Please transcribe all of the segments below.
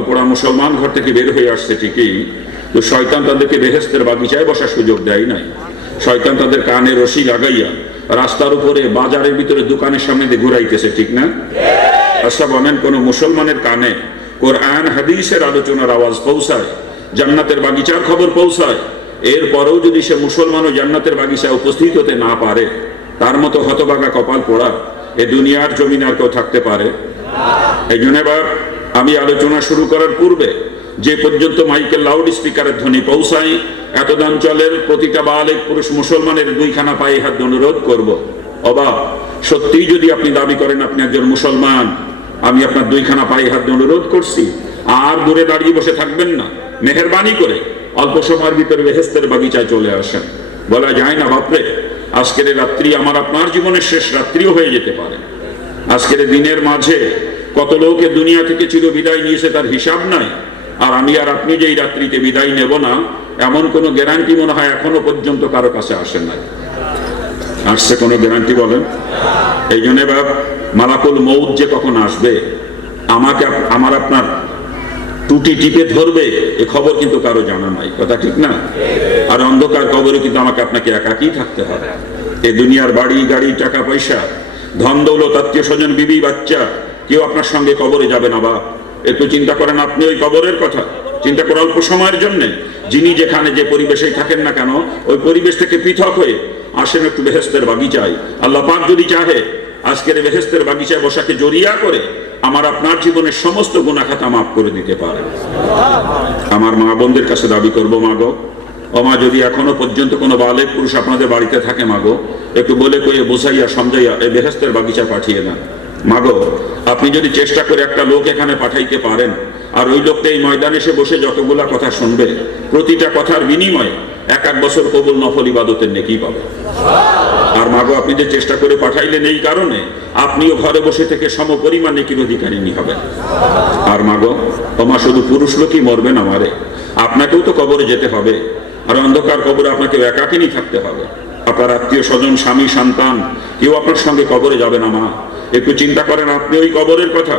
কপাল পোড়া মুসলমান ঘর থেকে বের হয়ে আসছে ঠিকই, তো শয়তান তাদেরকে বেহেশতের বাগিচায় বসার সুযোগ দেয় নাই। শয়তান তাদের কানে রশি লাগাইয়া রাস্তার উপরে, বাজারের ভিতরে, দোকানের সামনে দিয়ে ঘুরাইতেছে, ঠিক না? আচ্ছা বলেন, কোন মুসলমানের কানে কোরআন হাদিসের আলোচনার আওয়াজ পৌঁছায়, জান্নাতের বাগিচার খবর পৌঁছায়, এরপরেও যদি সে মুসলমান ও জান্নাতের বাগিচায় উপস্থিত হতে না পারে, তার মতো হতভাগা কপাল পোড়া এ দুনিয়ার জমিনে আর কেউ থাকতে পারে? এই জন্য এবার আমি আলোচনা শুরু করার পূর্বে যে পর্যন্ত মাইকেল লাউড স্পিকারের ধ্বনি পৌঁছায়, এতদাঞ্চলের প্রতিটা বালেক পুরুষ মুসলমানের দুইখানা পায়ে হাত অনুরোধ করব, অবাক সত্যিই যদি আপনি দাবি করেন আপনি একজন মুসলমান, আমি আপনার দুইখানা পায়ে হাত অনুরোধ করছি, আর দূরে দাঁড়িয়ে বসে থাকবেন না, মেহেরবানি করে অল্প সময়ের ভিতরে বেহেশতের বাগিচায় চলে আসেন। বলা যায় না বাপরে, আজকের রাত্রি আমার আপনার জীবনের শেষ রাত্রিও হয়ে যেতে পারে। আজকের দিনের মাঝে কত লোকে দুনিয়া থেকে চির বিদায় নিয়েছে তার হিসাব নাই, আর আমি আর আপনি যে এই রাত্রিতে বিদায় নেব না এমন কোনো গ্যারান্টি মনে হয় এখনো পর্যন্ত কারো কাছে আসে নাই। আসছে কোনো গ্যারান্টি বলেন? এই জন্য এবার মালাকুল মউত যে কখন আসবে, আমাকে আমার আপনার টুটি টিপে ধরবে, এ খবর কিন্তু কারো জানা নাই, কথা ঠিক না? আর অন্ধকার কবরে কিন্তু আমাকে আপনাকে একাকী থাকতে হবে। এ দুনিয়ার বাড়ি গাড়ি, টাকা পয়সা, ধন দৌলত, আত্মীয় স্বজন, বিবি বাচ্চা, কেউ আপনার সঙ্গে কবরে যাবে না। বা একটু চিন্তা করেন আপনি ওই কবরের কথা, চিন্তা করে অল্প সময়ের জন্য যিনি যেখানে যে পরিবেশেই থাকেন না কেন, ওই পরিবেশ থেকে পৃথক হয়ে আসেন একটু বেহেশতের বাগিচায়। আল্লাহ পাক যদি চাহে আজকের বেহেশতের বাগিচায় বসাকে জড়িয়া করে আমার আপনার জীবনের সমস্ত গুনাহ খাতা মাফ করে দিতে পারে। আমার মা বোনদের কাছে দাবি করবো, মাগো ও মা, যদি এখনো পর্যন্ত কোনো বালেক পুরুষ আপনাদের বাড়িতে থাকে, মাগো একটু বলে কয়ে বোঝাইয়া সমঝাইয়া এই বেহেশতের বাগিচা পাঠিয়ে দেন। মাগো, আপনি যদি চেষ্টা করে একটা লোক এখানে পাঠাইতে পারেন, আর ওই লোকটা এই ময়দানে এসে বসে যতগুলা কথা শুনবে, প্রতিটা কথার বিনিময়ে এক বছর কবুল নফল ইবাদতের নেকি পাবে। আর মাগো, আপনি যে চেষ্টা করে পাঠাইলেন এই কারণে আপনিও ঘরে বসে থেকে সমপরিমাণ নেকির অধিকারিণী হবেন। আর মাগো ও মা, শুধু পুরুষ লোকই মরবেন আমারে, আপনাকেও তো কবরে যেতে হবে, আর অন্ধকার কবরে আপনাকে একাকিনী থাকতে হবে। আপনার আত্মীয় স্বজন, স্বামী, সন্তান কেউ আপনার সঙ্গে কবরে যাবে না। মা, একটু চিন্তা করেন আপনি ওই কবরের কথা,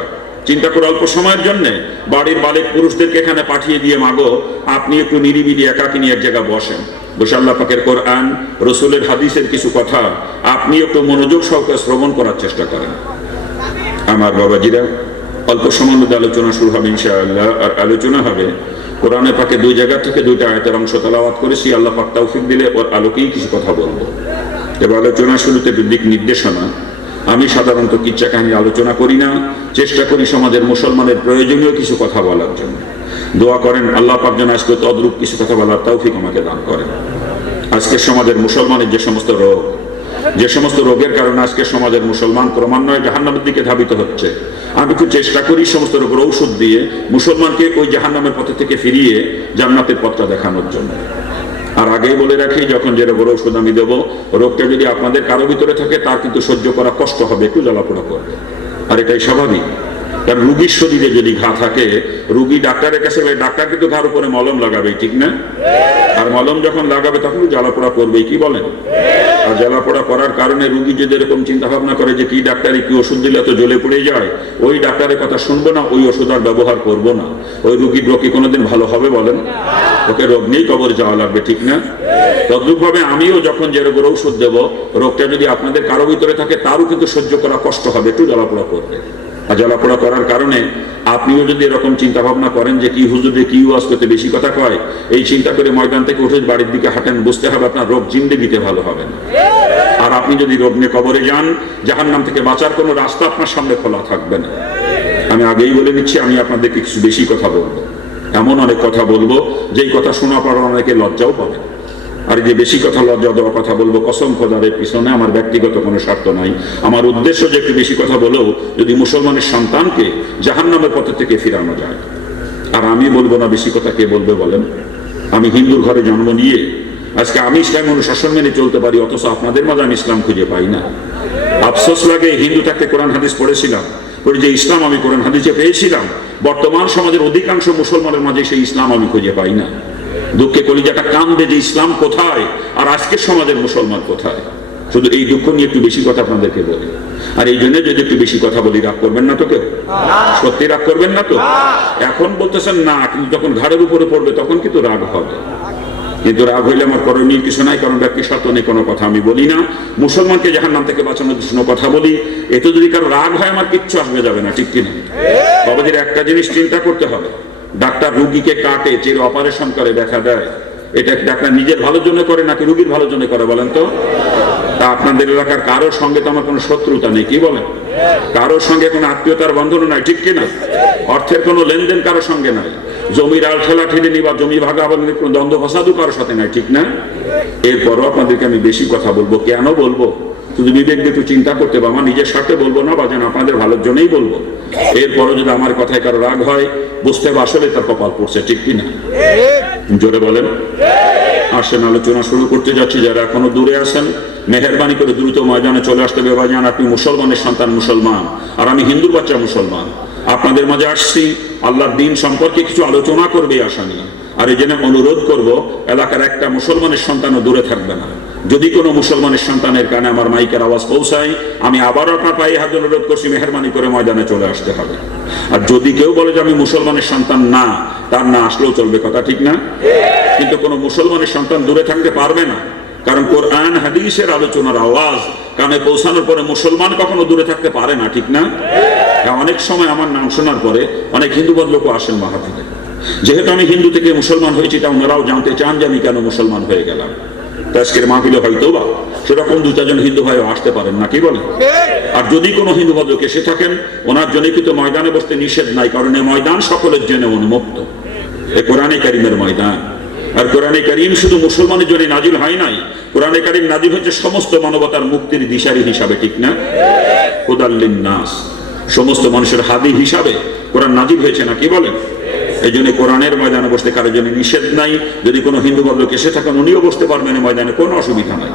চিন্তা করে অল্প সময়ের জন্য বাড়ির বালেক পুরুষদেরকে এখানে পাঠিয়ে দিয়ে মাগো আপনি একটু নিরিবিলি একাকিনী এক জায়গায় বসেন, বসে আল্লাহ পাকের কোরআন, রসুলের হাদিসের কিছু কথা আপনি একটু মনোযোগ সহকারে শ্রবণ করার চেষ্টা করেন। আমার বাবাজিরা, অল্প সময়ের মধ্যে আলোচনা শুরু হবে ইনশাআল্লাহ। আর আলোচনা হবে কোরআনে পাকে দুই জায়গা থেকে দুইটা আয়াতের অংশ তেলাওয়াত করেছি, আল্লাহ পাক তৌফিক দিলে ওর আলোকেই কিছু কথা বলবো। এবার আলোচনা শুরুতে দিক নির্দেশনা। আমি সাধারণত কিচ্ছা কাহিনী আলোচনা করি না, চেষ্টা করি সমাজের মুসলমানের প্রয়োজনীয় কিছু কথা বলার জন্য। দোয়া করেন আল্লাহ পাক যেন আজকে তদ্রূপ কিছু কথা বলার তৌফিক আমাকে দান করেন। আজকের সমাজের মুসলমানের যে সমস্ত রোগ, যে সমস্ত রোগের কারণে আজকে সমাজের মুসলমান ক্রমান্বয়ে জাহান্নামের দিকে ধাবিত হচ্ছে, আমি একটু চেষ্টা করি সমস্ত রোগের ঔষধ দিয়ে মুসলমানকে ওই জাহান্নামের পথে থেকে ফিরিয়ে জান্নাতের পথটা দেখানোর জন্য। আর আগেই বলে রাখি, যখন যে রোগের ঔষধ আমি দেবো, রোগটা যদি আপনাদের কারো ভিতরে থাকে তার কিন্তু সহ্য করা কষ্ট হবে, একটু জ্বালাপোড়া করবে, আর এটাই স্বাভাবিক। কারণ রুগীর শরীরে যদি ঘা থাকে, রুগী ডাক্তারের কাছে গেলে ডাক্তার কিন্তু ঘার উপরে মলম লাগাবে, ঠিক না? আর মলম যখন লাগাবে তখন জ্বালাপোড়া করবেই, কি বলেন? আর জ্বালাপোড়া করার কারণে রুগী যদি এরকম চিন্তা ভাবনা করে যে কি ডাক্তারে কি ওষুধ দিলে তো জ্বলে পড়ে যায়, ওই ডাক্তারের কথা শুনবো না, ওই ওষুধ আর ব্যবহার করবো না, ওই রুগীর রোগ কি কোনোদিন ভালো হবে বলেন? ওকে রোগ নিয়েই কবরে যাওয়া লাগবে, ঠিক না? তদ্রূপভাবে আমিও যখন যে রোগের ঔষধ দেবো, রোগটা যদি আপনাদের কারো ভিতরে থাকে তারও কিন্তু সহ্য করা কষ্ট হবে, একটু জ্বালাপোড়া করবে। আর জ্বালাপোড়া করার কারণে আপনিও যদি এরকম চিন্তা ভাবনা করেন যে কি হুজুরে কি ওয়াজ করতে বেশি কথা কয়, এই চিন্তা করে ময়দান থেকে উঠে বাড়ির দিকে হাঁটেন, বুঝতে হবে আপনার রোগ জিন্দেগিতে ভালো হবে না। আর আপনি যদি রোগ নিয়ে কবরে যান, জাহান্নাম থেকে বাঁচার কোনো রাস্তা আপনার সামনে খোলা থাকবে না। আমি আগেই বলে দিচ্ছি, আমি আপনাদেরকে কিছু বেশি কথা বলবো, এমন অনেক কথা বলবো যেই কথা শোনা পড়া অনেকে লজ্জাও পাবে। আর যে বেশি কথা লজ্জা দেওয়া কথা বলবো, কসম খোদারের পিছনে আমার ব্যক্তিগত কোনো স্বার্থ নাই। আমার উদ্দেশ্য যে একটু বেশি কথা বলেও যদি মুসলমানের সন্তানকে জাহান্নামের পথ থেকে ফিরানো যায়। আর আমি বলবো না বেশি কথা, কে বলবে বলেন? আমি হিন্দুর ঘরে জন্ম নিয়ে আজকে আমি ইসলাম অনুশাসন মেনে চলতে পারি, অথচ আপনাদের মাঝে আমি ইসলাম খুঁজে পাই না। আফসোস লাগে, হিন্দু থাকতে কোরআন হাদিস পড়েছিলাম, পড়ে যে ইসলাম আমি কোরআন হাদিসে পেয়েছিলাম, বর্তমান সমাজের অধিকাংশ মুসলমানের মাঝে সেই ইসলাম আমি খুঁজে পাই না। দুঃখে কলিজাটা কান্দে যে ইসলাম কোথায় আর আজকের সমাজের মুসলমান কোথায়। শুধু এই দুঃখ নিয়ে একটু বেশি কথা আপনাদেরকে বলি। আর এই জন্য যদি একটু বেশি কথা বলি, রাগ করবেন না তো কেউ? সত্যি রাগ করবেন না তো? এখন বলতেছেন না, কিন্তু যখন ঘাড়ের উপরে পড়বে তখন কিন্তু রাগ হবে। কিন্তু রাগ হইলে আমার করণীয় কিছু নাই, কারণ ব্যক্তি স্বার্থ নিয়ে কোনো কথা আমি বলি না। মুসলমানকে জাহান্নাম থেকে বাঁচানোর জন্য কথা বলি। এতে যদি কারো রাগ হয় আমার কিচ্ছু আসবে যাবে না, ঠিক কিনা? বাবাজির একটা জিনিস চিন্তা করতে হবে, ডাক্তার রুগীকে কাটে, চেয়ে অপারেশন করে, দেখা দেয় এটা ডাক্তার নিজের ভালোর জন্য করে নাকি রুগীর ভালোর জন্য করে বলেন তো? তা আপনাদের এলাকার কারোর সঙ্গে তো আমার কোনো শত্রুতা নেই, কি বলেন? কারোর সঙ্গে কোনো আত্মীয়তার বন্ধন নাই, ঠিক কিনা? অর্থের কোনো লেনদেন কারোর সঙ্গে নাই, জমির আল ঠেলা ঠেলিনি বা জমি ভাগাভাগির কোনো দ্বন্দ্ব ফসাদও কারোর সাথে নাই, ঠিক না? এরপরও আপনাদেরকে আমি বেশি কথা বলবো। কেন বলবো? শুধু বিবেক দিয়ে একটু চিন্তা করতে হবে। আমার নিজের স্বার্থে বলবো না, বা যেন আপনাদের ভালোর জন্যই বলবো। এরপরও যদি আমার কথায় কারো রাগ হয়, বুঝতে হবে আসলে তার কপাল পড়ছে, ঠিক কিনা? জোরে বলেন। আসেন, আলোচনা শুরু করতে যাচ্ছি। যারা এখনো দূরে আছেন, মেহেরবানি করে দ্রুত ময়দানে চলে আসতে হবে। ভাইজান, আপনি মুসলমানের সন্তান মুসলমান, আর আমি হিন্দুর বাচ্চা মুসলমান। আপনাদের মাঝে আসছি আল্লাহর দ্বীন সম্পর্কে কিছু আলোচনা করবে আশা নিয়ে। আর এই জন্য অনুরোধ করব, এলাকার একটা মুসলমানের সন্তানও দূরে থাকবে না। যদি কোনো মুসলমানের সন্তানের কানে আমার মাইকের আওয়াজ পৌঁছায়, আমি আবারও আপনার পায়ে হাত অনুরোধ করছি, মেহেরবানি করে ময়দানে চলে আসতে হবে। আর যদি কেউ বলে যে আমি মুসলমানের সন্তান না, তার না আসলেও চলবে, কথা ঠিক না? কিন্তু কোনো মুসলমানের সন্তান দূরে থাকতে পারবে না, কারণ কোরআন হাদিসের আলোচনার আওয়াজ কানে পৌঁছানোর পরে মুসলমান কখনো দূরে থাকতে পারে না, ঠিক না? অনেক সময় আমার নাম শোনার পরে অনেক হিন্দুবাদ লোক আসেন মাহফিলে। যেহেতু আমি হিন্দু থেকে মুসলমান হয়েছি, তা ওনারাও জানতে চান যে আমি কেন মুসলমান হয়ে গেলাম। আজকের মাহফিলে হয়তো বা সেরকম দু চারজন হিন্দু ভাইও আসতে পারেন না, কি বলেন? আর যদি কোনো হিন্দু ভদ্র এসে থাকেন, ওনার জন্য কিন্তু ময়দানে বসতে নিষেধ নাই, কারণ এই ময়দান সকলের জন্য উন্মুক্ত। এ কোরআনে কারিমের ময়দান। আর কোরআনে কারিম শুধু মুসলমানের জন্য নাজিল হয় নাই, কোরআনে কারিম নাজিল হচ্ছে সমস্ত মানবতার মুক্তির দিশারি হিসাবে, ঠিক না? হুদাল নাস, সমস্ত মানুষের হাদি হিসাবে কোরআন নাজিল হয়েছে না, কি বলেন? এই জন্য কোরআনের ময়দানে বসতে কারোর জন্য নিষেধ নাই। যদি কোনো হিন্দু ভদ্র এসে থাকেন, উনিও বসতে পারবেন এই ময়দানে, কোনো অসুবিধা নাই।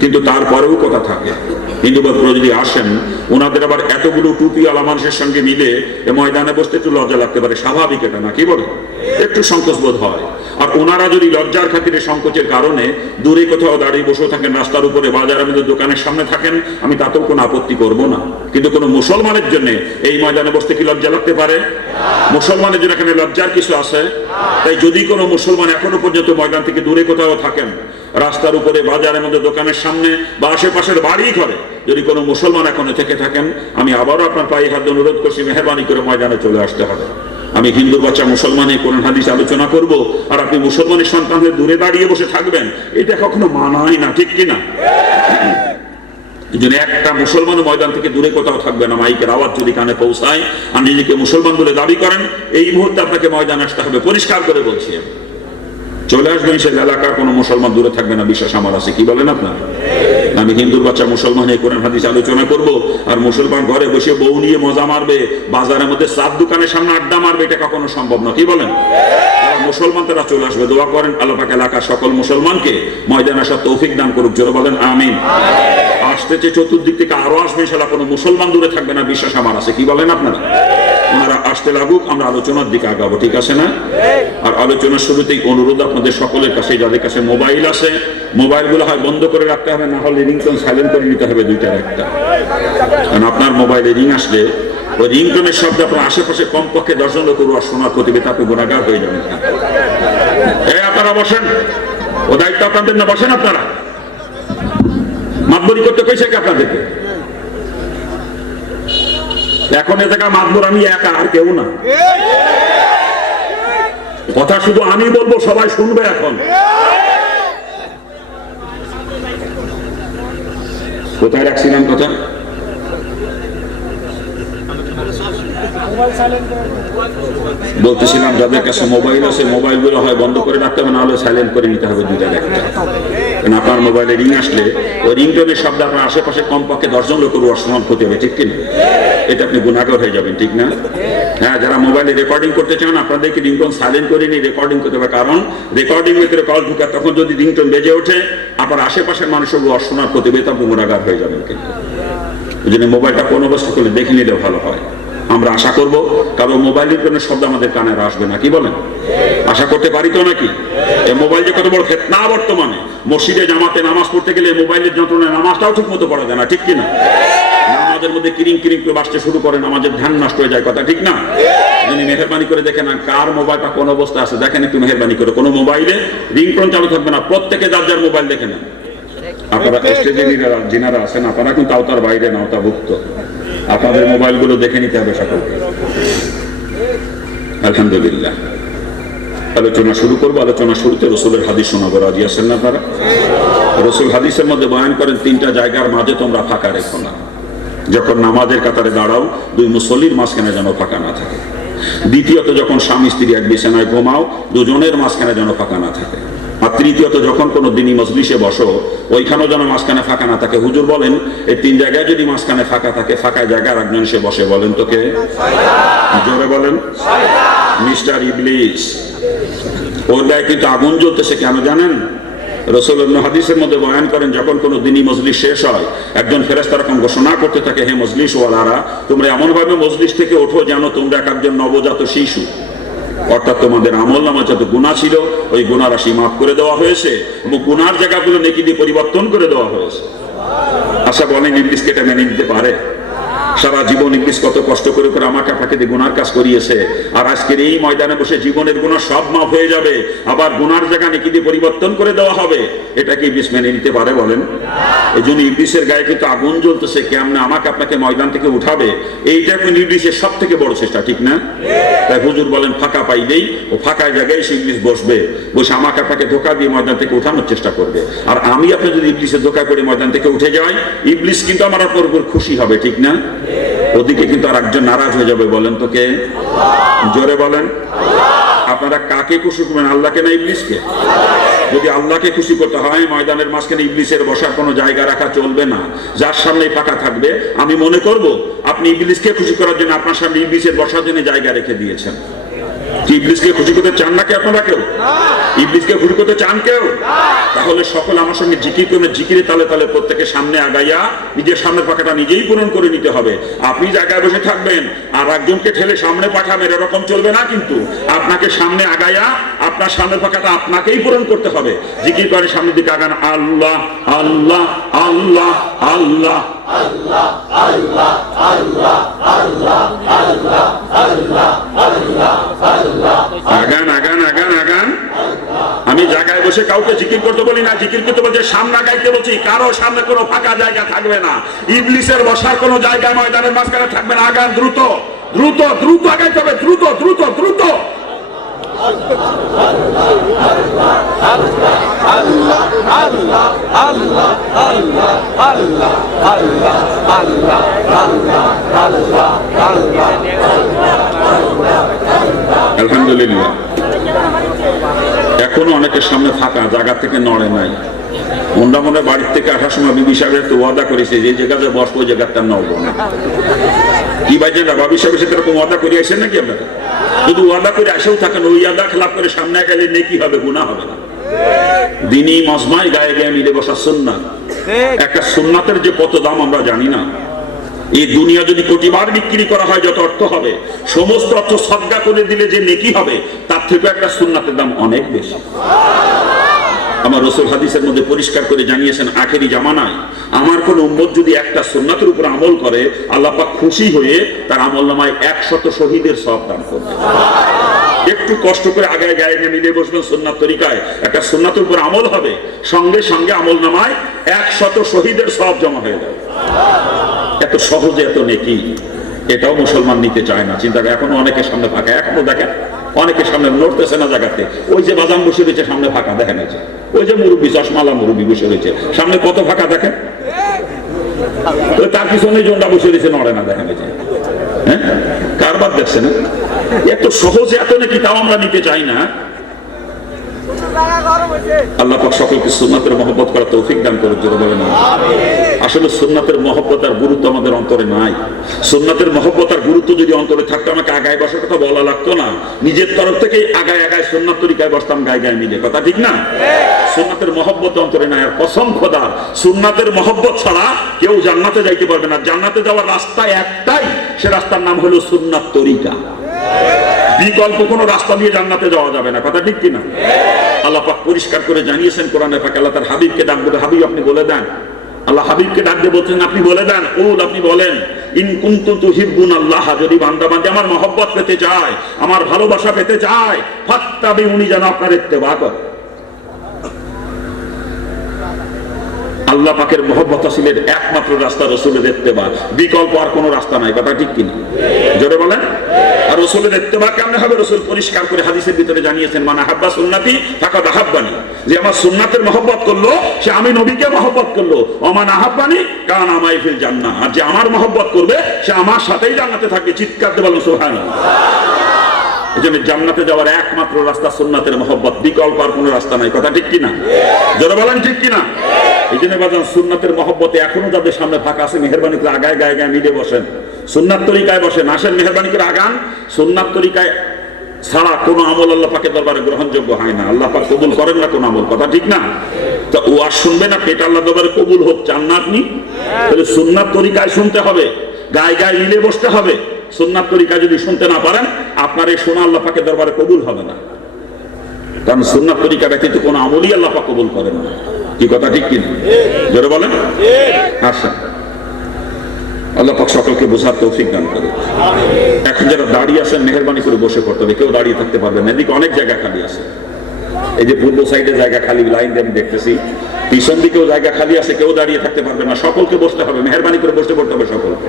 কিন্তু তারপরেও কথা থাকে, হিন্দু ভদ্র যদি আসেন, ওনাদের আবার এতগুলো টুপিওয়ালা মানুষের সঙ্গে মিলে এ ময়দানে বসতে একটু লজ্জা লাগতে পারে, স্বাভাবিক এটা না, কি বলে? একটু সংকোচ বোধ হয়। আর ওনারা যদি লজ্জার খাতিরে, সংকোচের কারণে দূরে কোথাও দাঁড়িয়ে বসে থাকেন, রাস্তার উপরে, বাজারের মধ্যে, দোকানের সামনে থাকেন, আমি তাতেও কোনো আপত্তি করব না। কিন্তু কোনো মুসলমানের জন্য এই ময়দানে বসতে কি লজ্জা লাগতে পারে? মুসলমানের জন্য এখানে লজ্জার কিছু আছে? তাই যদি কোনো মুসলমান এখনো পর্যন্ত ময়দান থেকে দূরে কোথাও থাকেন, রাস্তার উপরে, বাজারের মধ্যে, দোকানের সামনে বা আশেপাশের বাড়ি ঘরে, যদি কোনো মুসলমান এখনো থেকে থাকেন, আমি আবারও আপনার পায়ে হাত অনুরোধ করছি, মেহেরবানি করে ময়দানে চলে আসতে হবে। আমি হিন্দুর বাচ্চা মুসলমানের কোরআন হাদিস আলোচনা করব, আর আপনি মুসলমানের সন্তানদের দূরে দাঁড়িয়ে বসে থাকবেন, এটা কখনো মানায় না, ঠিক কিনা? একটা মুসলমান ময়দান থেকে দূরে কোথাও থাকবে না। মাইকের আওয়াজ যদি কানে পৌঁছায় আর নিজেকে মুসলমান বলে দাবি করেন, এই মুহূর্তে আপনাকে ময়দানে আসতে হবে, পরিষ্কার করে বলছি। চলে আসবেন, সে এলাকার কোনো মুসলমান দূরে থাকবে না, বিশ্বাস আমার আছে, কি বলেন আপনার? আমি হিন্দুর বাচ্চা মুসলমান এই কোরআন হাদিস আলোচনা করব, আর মুসলমান ঘরে বসে বউ নিয়ে মজা মারবে, বাজারের মধ্যে চার দোকানের সামনে আড্ডা মারবে, এটা কখনো সম্ভব না, কি বলেন? মুসলমান তারা চলে আসবে। দোয়া করেন আল্লাহ পাক এলাকার সকল মুসলমানকে ময়দানে আসার তৌফিক দান করুক, জোরে বলেন আমিন। আসতেছে চতুর্দিক থেকে আরো আসবে ইনশাআল্লাহ, কোনো মুসলমান দূরে থাকবে না, বিশ্বাস আমার আছে, কি বলেন আপনারা? ওনারা আসতে লাগুক, আমরা আলোচনার দিকে আগাবো, ঠিক আছে না? আর আলোচনার শুরুতেই অনুরোধ আপনাদের সকলের কাছে, যাদের কাছে মোবাইল আছে, মোবাইলগুলো হয় বন্ধ করে রাখতে হবে, না হলে রিংটোন সাইলেন্ট করে নিতে হবে, দুইটার একটা। কারণ আপনার মোবাইলে রিং আসলে ওই রিংটোনের শব্দ আপনার আশেপাশে কমপক্ষে 10 জন লোক শোনার প্রতিবে, আপনি গুনাহগার হয়ে যাবেন। আপনারা বসেন, ও দায়িত্ব আপনাদের না, বসেন আপনারা। মাতবরি করতে কইছে কি আপনাদেরকে? এখন এ জায়গা মাতবর আমি একা, আর কেউ না। কথা শুধু আমি বলবো, সবাই শুনবে। এখন কোথায় রাখছিলাম কথা? বলতেছিলাম যাদের কাছে মোবাইল আছে, মোবাইল গুলো হয় বন্ধ করে রাখতে হবে, না হলে সাইলেন্ট করে নিতে হবে, দুইটার একটা। কারণ আপনার মোবাইলে রিং আসলে ওই রিংটোনের শব্দ আপনার আশেপাশে কমপক্ষে 10 জন লোকের অসম্মান ক্ষতি হবে, ঠিক কিনা? এটা আপনি গুনাহগার হয়ে যাবেন, ঠিক না? হ্যাঁ, যারা মোবাইলে রেকর্ডিং করতে চান, আপনাদেরকে রিংটোন সাইলেন্ট করে নিয়ে রেকর্ডিং করতে হবে, কারণ রেকর্ডিং ভিতরে কল ঢুকে তখন যদি রিংটোন বেজে ওঠে, আপনার আশেপাশের মানুষের অসম্মান ক্ষতি হবে, তো আপনি গুনাহগার হয়ে যাবেন। কিন্তু এই জন্য মোবাইলটা কোন অবস্থা করে দেখে নিলে ভালো হয়। আমরা আশা করব কারো মোবাইলের কোনো শব্দ আমাদের কানে আসবে না, কি বলেন? আশা করতে পারি তো নাকি? এই মোবাইল যে কত বড় ফিতনা বর্তমানে, মসজিদে জামাতে নামাজ পড়তে গেলে মোবাইলের যন্ত্রণায় নামাজটাও ঠিক মতো পড়া যায় না, ঠিক কিনা? নামাজের মধ্যে কিরিং কিরিং করে বাসতে শুরু করে, নামাজের ধ্যান নষ্ট হয়ে যায়, কথা ঠিক না? যিনি মেহেরবানি করে দেখেন না কার মোবাইলটা কোন অবস্থা আছে, দেখেন একটু মেহেরবানি করে। কোনো মোবাইলে রিংটোন চালু থাকবে না, প্রত্যেকে যার যার মোবাইল দেখে না। আপনারা স্টেজে যিনারা আছেন আপনারা কিন্তু আওতার বাইরে না, আওতাভুক্ত। আপনাদের মোবাইলগুলো দেখে নিতে হবে সকলকে। আলহামদুলিল্লাহ, আলোচনা শুরু করবো। আলোচনা শুরুতে রসুলের হাদিস শোনাবো, রাজি আছেন না আপনারা? রসুল হাদিসের মধ্যে বয়ান করেন, তিনটা জায়গার মাঝে তোমরা ফাঁকা রেখো না। যখন নামাজের কাতারে দাঁড়াও, দুই মুসল্লির মাঝখানে যেন ফাঁকা না থাকে। দ্বিতীয়ত, যখন স্বামী স্ত্রী এক বিছানায় ঘুমাও, দুজনের মাঝখানে যেন ফাঁকা না থাকে। আর তৃতীয়ত, যখন কোনো দিনই মজলিসে বসো, ওইখানেও যেন মাঝখানে ফাঁকা না থাকে। হুজুর বলেন, এই তিন জায়গায় যদি মাঝখানে ফাঁকা থাকে, ফাঁকা জায়গায় একজন এসে বসে, বলেন তোকে, জোরে বলেন, মিস্টার ইবলিস। ওর গায়ে কিন্তু আগুন জ্বলতেছে, কেন জানেন? রসুল হাদিসের মধ্যে বয়ান করেন, যখন কোনো দিনই মজলিস শেষ হয়, একজন ফেরেশতা এরকম ঘোষণা করতে থাকে, হে মজলিস ওয়ালারা, তোমরা এমন ভাবে মজলিস থেকে ওঠো যেন তোমরা একজন নবজাত শিশু। অর্থাৎ তোমাদের আমল নামা যত গুনাহ ছিল, ওই গুনাহ রাশি মাফ করে দেওয়া হয়েছে এবং গুনার জায়গাগুলো নেকি দিয়ে পরিবর্তন করে দেওয়া হয়েছে। আশা বলেন, ইবলিসকে এটা মেনে নিতে পারে? সারা জীবন ইবলিস কত কষ্ট করে করে আমাকে আপনাকে দিয়ে গুনার কাজ করিয়েছে, আর আজকের এই ময়দানে বসে জীবনের গুনাহ সব মাফ হয়ে যাবে, আবার গুনার জায়গা নেকি দিয়ে পরিবর্তন করে দেওয়া হবে। এটা কি ইবলিস মেনে নিতে পারে বলেন? এই জন্য ইবলিসের গায়ে কিন্তু আগুন জ্বলতেছে, কেমনে আমাকে আপনাকে ময়দান থেকে উঠাবে। এইটা কিন্তু ইবলিসের সব থেকে বড় চেষ্টা, ঠিক না? তাই হুজুর বলেন, ফাঁকা পাইলেই ও ফাঁকা জায়গায় সে ইবলিস বসবে, বসে আমাকে আপনাকে ধোঁকা দিয়ে ময়দান থেকে উঠানোর চেষ্টা করবে। আর আমি আপনি যদি ইবলিসের ধোঁকা করে ময়দান থেকে উঠে যাই, ইবলিস কিন্তু আমার আপনার উপর খুশি হবে, ঠিক না? ওদিকে কিন্তু আর একজন নারাজ হয়ে যাবে, বলেন তো কে? জোরে বলেন। আপনারা কাকে খুশি করবেন, আল্লাহকে না ইবলিসকে? যদি আল্লাহকে খুশি করতে হয়, ময়দানের মাঝখানে ইবলিসের বসার কোনো জায়গা রাখা চলবে না। যার সামনে ফাঁকা থাকবে, আমি মনে করব আপনি ইবলিসকে খুশি করার জন্য আপনার সামনে ইবলিসের বসার জন্য জায়গা রেখে দিয়েছেন। ইবলিসকে খুশি করতে চান না কি আপনারা কেউ? ইবলিসকে খুশি করতে চান কেউ? তাহলে সকল আমার সঙ্গে জিকির করবেন, জিকিরে তালে তালে প্রত্যেকের সামনে আগাইয়া নিজের সামনের ফাঁকাটা নিজেই পূরণ করে নিতে হবে। আপনি জায়গায় বসে থাকবেন আর একজনকে ঠেলে সামনে পাঠাবেন, এরকম চলবে না। কিন্তু আপনাকে সামনে আগাইয়া আপনার সামনের ফাঁকাটা আপনাকেই পূরণ করতে হবে। জিকির করে সামনের দিকে আগান, আল্লাহ আল্লাহ আল্লাহ আল্লাহ আল্লাহ আল্লাহ আল্লাহ আল্লাহ আল্লাহ আল্লাহ আল্লাহ আল্লাহ, আগান আগান আগান আগান। আমি জায়গায় বসে কাউকে জিকির করতে বলি না, জিকির করতে বলছে সামনে গাইতে বলছি। কারো সামনে কোনো ফাঁকা জায়গা থাকবে না, ইবলিসের বসার কোনো জায়গা ময়দানের মাঝখানে থাকবে না। আগান, দ্রুত দ্রুত দ্রুত আগাইতে হবে, দ্রুত দ্রুত দ্রুত। আলহামদুলিল্লাহ, এখনো অনেকের সামনে ফাঁকা জায়গা থেকে নড়ে নাই। মন্ডা মনে বাড়ির থেকে আসার সময় বিবি সাহেবের তো ওয়াদা করেছে যে জায়গাতে বসবো, ওই জায়গাটা নড়বো না। কি ভাই না, বাবি সাহেবের সাথে এরকম ওয়াদা করে আসেন নাকি আপনারা? যদি ওয়াদা করে আসেও থাকেন, ওই ওয়াদা খেলাপ করে সামনে গেলে নেকি হবে, গুনাহ হবে না। দিনই মজমায় গায়ে গায়ে মিলে বসা সুন্নাত। একটা সুন্নাতের যে কত দাম আমরা জানি না। এই দুনিয়া যদি কোটিবার বিক্রি করা হয়, যত অর্থ হবে, সমস্ত অর্থ সদকা করে দিলে যে নেকি হবে, তার থেকে একটা সুন্নাতের দাম অনেক বেশি। আমার রসুল হাদিসের মধ্যে পরিষ্কার করে জানিয়েছেন, আখেরি জামানায় আমার কোন উম্মত যদি একটা সুন্নাতের উপর আমল করে, আল্লাহ পাক খুশি হয়ে তার আমল নামায় 100 শহীদের সওয়াব দান করবে। একটু কষ্ট করে আগায় গায়ে মিলে বসবেন সুন্নাত তরিকায়, একটা সুন্নাতের উপর আমল হবে, সঙ্গে সঙ্গে আমল নামায় 100 শহীদের সওয়াব জমা হয়ে যাবে। এত সহজে এত নেকি, এটাও মুসলমান নিতে চায় না। চিন্তা করে, এখনো অনেকের সামনে ফাঁকা, এখনো দেখেন অনেকের সামনে নড়তেছে না জায়গাতে। ওই যে বাজান বসে রয়েছে সামনে ফাঁকা, দেখেন আছে ওই যে মুরব্বী চশমালা মুরব্বী বসে রয়েছে সামনে, কত ফাঁকা দেখেন। তার পিছনে জনটা বসে রয়েছে, নড়ে না, দেখেন আছে। হ্যাঁ, কারবার দেখছে না? এত সহজে এত নাকি, তাও আমরা নিতে চাই না। আল্লাহ পাক সকলকে সুন্নাতের মহব্বত করার তৌফিক দান করে, জোরে বলেন আমিন। আসলে সুন্নাতের মহব্বত আর গুরুত্ব আমাদের অন্তরে নাই। সুন্নাতের মহব্বত আর গুরুত্ব যদি অন্তরে থাকতো, আমাকে আগায় বসার কথা বলা লাগতো না। নিজের তরফ থেকেই আগায় আগায় সুন্নাত তরিকায় বসতাম, গায়ে গায়ে মিলে, কথা ঠিক না? সুন্নাতের মহব্বত অন্তরে নাই। আর কসম খোদার, সুন্নাতের মহব্বত ছাড়া কেউ জান্নাতে যাইতে পারবে না। জান্নাতে যাওয়ার রাস্তা একটাই, সে রাস্তার নাম হলো সুন্নাত তরিকা। বিকল্প কোনো রাস্তা দিয়ে জান্নাতে যাওয়া যাবে না, কথা ঠিক কিনা? আল্লাহ পাক পরিষ্কার করে জানিয়েছেন কোরআনে পাক, আল্লাহ তার হাবিবকে ডাক দেবে, হাবিব আপনি বলে দেন, আল্লাহ হাবিবকে ডাক দিয়ে বলছেন আপনি বলে দেন, কুল আপনি বলেন, ইন কুনতুম তুহিব্বুনাল্লাহ, যদি বান্দা বান্দী আমার মহব্বত পেতে চায়, আমার ভালোবাসা পেতে চায়, ফাত্তাবিউনি, যেন আপনার ইত্তেবা করে। আল্লাহ পাকের মহব্বত হাসিলের একমাত্র রাস্তা রাসূলের ইত্তেবা, বিকল্প আর কোনো রাস্তা নাই, কথা ঠিক কিনা? জোরে বলেন। আর রাসূলের ইত্তেবা কেমনে হবে? রাসূল পরিষ্কার করে হাদিসের ভিতরে জানিয়েছেন, মান আহাব্বা সুন্নতি ফাকাদ আহাব্বানি, যে আমার সুন্নাতের মহব্বত করলো সে আমি নবীকে মহব্বত করলো। ওমান আহাব্বানি কানা মাই ফিল জান্নাহ, আর যে আমার মহব্বত করবে সে আমার সাথেই জান্নাতে থাকবে। চিৎকার দিয়ে বলুন সুবহানাল্লাহ। এজন্য জান্নাতে যাওয়ার একমাত্র রাস্তা সুন্নাতের মহব্বত, বিকল্প আর কোনো রাস্তা নাই, কথা ঠিক কিনা? জোরে বলেন ঠিক কিনা? এই জন্য বাজান সুন্নাতের মহব্বতে এখনো যাদের সামনে ফাঁকা আছে, মেহেরবানি করে আগায় গায়ে গায়ে মিলে বসেন, সুন্নাত তরিকায় বসেন, আসেন মেহেরবানি করে আগান। সুন্নাত তরিকায় ছাড়া কোনো আমল আল্লাহ পাকের দরবারে গ্রহণযোগ্য হয় না, আল্লাহ পাক কবুল করেন না কোনো আমল, কথা ঠিক না? তো ওয়াজ শুনবে না, পেট আল্লাহ দরবারে কবুল হোক চান না আপনি? তাহলে সুন্নাত তরিকায় শুনতে হবে, গায়ে গায়ে মিলে বসতে হবে। সুন্নাত তরিকা যদি শুনতে না পারেন, আপনার এই শোনা আল্লাহ পাকের দরবারে কবুল হবে না, কারণ সুন্নাত তরিকা ব্যতীত কোনো আমলই আল্লাহ পাক কবুল করেন না। কি কথা ঠিক কিনা? জোরে বলেন। আচ্ছা, আল্লাহ পাক সকলকে বোঝার তৌফিক দান করে। এখন যারা দাঁড়িয়ে আছেন মেহেরবানি করে বসে পড়তে হবে, কেউ দাঁড়িয়ে থাকতে পারবে না। এদিকে অনেক জায়গা খালি আছে, এই যে পূর্ব সাইডে জায়গা খালি, লাইন দিয়ে আমি দেখতেছি, পিছন দিকেও জায়গা খালি আছে, কেউ দাঁড়িয়ে থাকতে পারবে না, সকলকে বসতে হবে, মেহেরবানি করে বসতে পড়তে হবে সকলকে,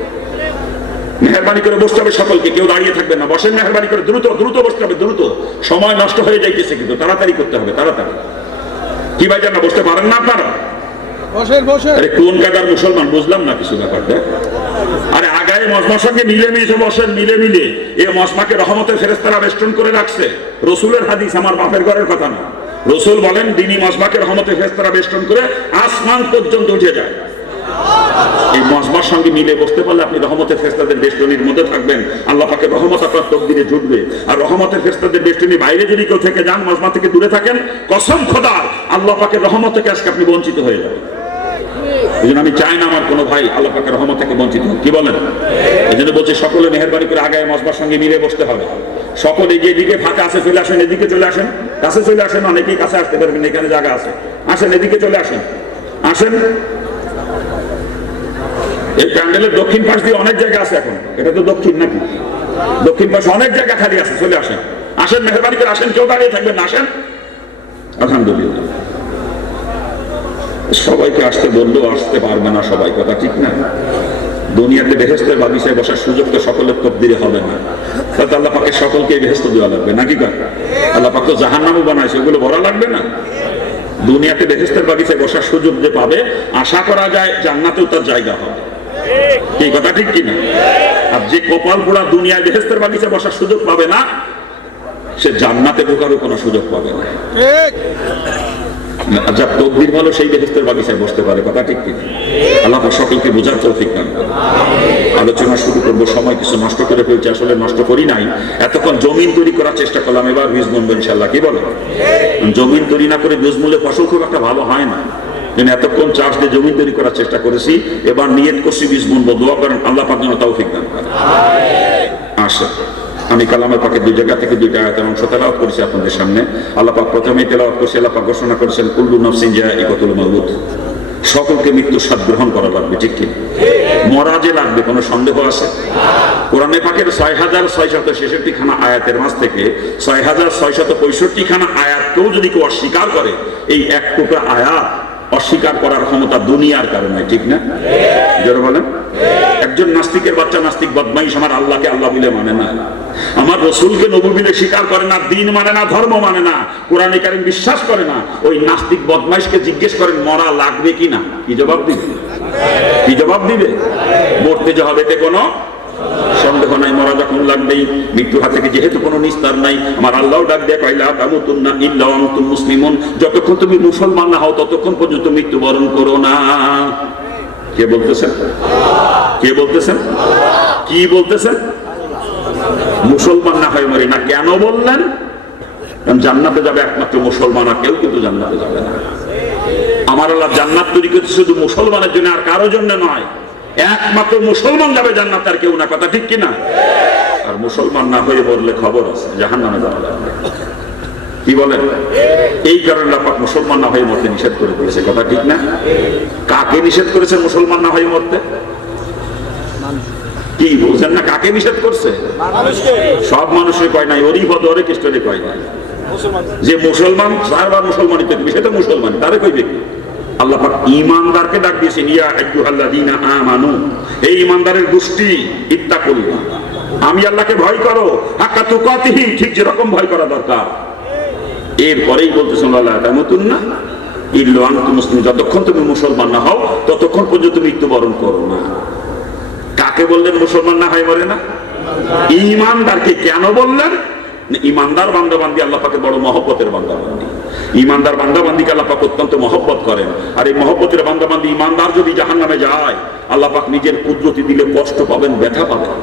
মেহেরবানি করে বসতে হবে সকলকে, কেউ দাঁড়িয়ে থাকবে না, বসেন মেহেরবানি করে, দ্রুত দ্রুত বসতে হবে, দ্রুত, সময় নষ্ট হয়ে যাইতেছে কিন্তু তাড়াতাড়ি করতে হবে, তাড়াতাড়ি। কি ভাই জানা বসতে পারেন না আপনারা? আরে কোন কাদার মুসলমান বুঝলাম না কিছু ব্যাপারটা। আরে আগায় মজমার সঙ্গে মিলে মিশে বসেন, মিলে মিলে। এই মজমাকে রহমতের ফেরেশতারা বেষ্টন করে রাখছে, রসুলের হাদিস, আমার বাপের ঘরের কথা না। রসুল বলেন দিনী মজমাকে রহমতের ফেরেশতারা বেষ্টন করে আসমান পর্যন্ত উঠে যায়। এই মজমার সঙ্গে মিলে বসতে পারলে আপনি রহমতের ফেরেশতাদের বেষ্টনীর মধ্যে থাকবেন, আল্লাহ পাকের রহমত আপনার তকদিরে জুটবে। আর রহমতের ফেরেশতাদের বেষ্টনীর বাইরে যদি কেউ থেকে যান, মজমা থেকে দূরে থাকেন, কসম খোদার আল্লাহ পাকের রহমত থেকে আজকে আপনি বঞ্চিত হয়ে যাবেন। এই জন্য আমি চাই না আমার কোনো ভাই আল্লাহ পাকের রহমত থেকে বঞ্চিত হোক, কি বলেন? এই জন্য বলছি সকলে মেহেরবানি করে আগায় মজমার সঙ্গে মিলে বসতে হবে। সকলে যেদিকে ফাঁকা আছে চলে আসেন, এদিকে চলে আসেন, কাছে চলে আসেন, অনেকেই কাছে আসতে পারবেন, এখানে জায়গা আছে, আসেন এদিকে চলে আসেন, আসেন। এই প্যান্ডেলের দক্ষিণ পাশ দিয়ে অনেক জায়গা আছে, এখন এটা তো দক্ষিণ নাকি, দক্ষিণ পাশে অনেক জায়গা খালি আছে, চলে আসেন, আসেন মেহেরবানি করে আসেন, কেউ দাঁড়িয়ে থাকবেন না, আসেন। আলহামদুলিল্লাহ, সবাইকে আসতে বললেও আসতে পারবে না সবাই, কথা ঠিক না? দুনিয়াতে বেহেশতের বাগিচায় বসার সুযোগ তো সকলের তকদিরে হবে না, তাতে আল্লাহ পাকের সকলকে বেহেশত দেওয়া লাগবে নাকি? আল্লাহ পাক তো জাহান্নামও বানাইছে, ওগুলো ভরা লাগবে না? দুনিয়াতে বেহেশতের বাগিচায় বসার সুযোগ যে পাবে, আশা করা যায় জান্নাতেও তার জায়গা হবে, এই কথা ঠিক কিনা? আর যে কপাল পোড়া দুনিয়ায় বেহেশতের বাগিচায় বসার সুযোগ পাবে না, সে জান্নাতে ঢোকারও কোনো সুযোগ পাবে না। যা তকদির ভালো সেই বেহেশতের বাগিচায় বসতে পারে, কথা ঠিক কিনা? আল্লাহ সকলকে বোঝার তৌফিক দান করুন। আলোচনা শুরু করবো, সময় কিছু নষ্ট করে ফেলছি, আসলে নষ্ট করি নাই, এতক্ষণ জমিন তৈরি করার চেষ্টা করলাম, এবার বীজ বুনবো ইনশাআল্লাহ, কি বলো? জমিন তৈরি না করে বীজ মূল্যে ফসল খুব একটা ভালো হয় না, এতক্ষণ চাষ দিয়ে জমিন তৈরি করার চেষ্টা করেছি, এবার নিয়ত করছি বীজ বুনবো, দোয়া করেন আল্লাহ পাক যেন তৌফিক দান করেন। আসে আমি কালামের পাকে দুই জায়গা থেকে দুইটা আয়াতের অংশ তেলাওয়াত করেছি আপনাদের সামনে। আল্লাহ পাক প্রথমেই তেলাওয়াত করেছি, আল্লাহ পাক ঘোষণা করেছেন কুল্লু নাফসিন যায়িকাতুল মাউত, সকলকে মৃত্যুর স্বাদ গ্রহণ করা লাগবে, ঠিক কি? মরা যে লাগবে, কোনো সন্দেহ আছে? কোরআনে পাকের ৬৬৬৬ খানা আয়াতের মাঝ থেকে ৬৬৬৫ খানা আয়াতকেও যদি কেউ অস্বীকার করে, এই এক টুকরা আয়াত অস্বীকার করার ক্ষমতা দুনিয়ার কারণে, ঠিক না? যারা বলেন একজন নাস্তিকের বাচ্চা নাস্তিক বদমাইশ আমার আল্লাহকে আল্লাহ বলে মানে না, আমার রসুলকে নবী বলে স্বীকার করে না, দিন মানে না, ধর্ম মানে না, কোরআনে কারীম বিশ্বাস করে না, ওই নাস্তিক বদমাইশকে জিজ্ঞেস করেন মরা লাগবে কিনা, কি জবাব দিবে? কি জবাব দিবে? মরতে যে হবে এতে কোনো সন্দেহ নাই, মরা যখন লাগবেই, মৃত্যুর হাত থেকে যেহেতু কোনো নিস্তার নাই, আমার আল্লাহ ডাক দেয়া কইলা তামুতুন্না ইল্লা ওয়া আনতুম মুসলিমুন, যতক্ষণ তুমি মুসলমান না হও ততক্ষণ পর্যন্ত মৃত্যুবরণ করো না। কে বলতেছেন? কে বলতেছেন? কি বলতেছেন? মুসলমান না হয় মরি না। কেন বললেন? কারণ জান্নাতে যাবে একমাত্র মুসলমান, আর কেউ কিন্তু জান্নাতে যাবে না। আমার আল্লাহ জান্নাত তৈরি করতে শুধু মুসলমানের জন্য, আর কারো জন্য নয়। একমাত্র মুসলমান যাবে জান্নাতে, আর কেউ না। কথা ঠিক কিনা? আর মুসলমান না হয়ে বললে খবর আছে, জাহান্নামে যাওয়া লাগবে। কি বলেন? এই কারণে আল্লাহ পাক মুসলমান না হয়ে মরতে নিষেধ করে দিয়েছে। কথা ঠিক না? কাকে নিষেধ করেছে মুসলমান না হয়ে মরতে? কি বলছেন না? কাকে নিষেধ করছে? সব মানুষের কয় নাই, ওরই বদরে খ্রিস্টানে কয় নাই। যে মুসলমান সারবার মুসলমানই থাকবে, সে তো মুসলমান, তারে কইবে কি? আল্লাহ পাক ঈমানদারকে ডাক দিয়েছেন, ইয়া আইয়ুহাল্লাযীনা আমানু, এই ঈমানদারের গোষ্ঠী, ইত্তাকুল্লাহ, আমি আল্লাহকে ভয় করো, হাক্কা তুকাতিহি, ঠিক যেরকম ভয় করা দরকার। এরপরেই বলতেছেন আল্লাহ তামুতুন্না ইল্লা আনতুম মুসলিমুন, যতক্ষণ তুমি মুসলমান না হও ততক্ষণ পর্যন্ত মৃত্যুবরণ করো না। কাকে বললেন মুসলমান না হয় মরে না? ঈমানদারকে। কেন বললেন? ঈমানদার বান্দাবান্দি আল্লাহ পাকের বড় মহব্বতের বান্দাবান্দি। ঈমানদার বান্দাবান্দিকে আল্লাহ পাক অত্যন্ত মহব্বত করেন। আর এই মহব্বতের বান্দাবান্দি ঈমানদার যদি জাহান্নামে যায়, আল্লাহ পাক নিজের কুদরতি দিলে কষ্ট পাবেন, ব্যথা পাবেন।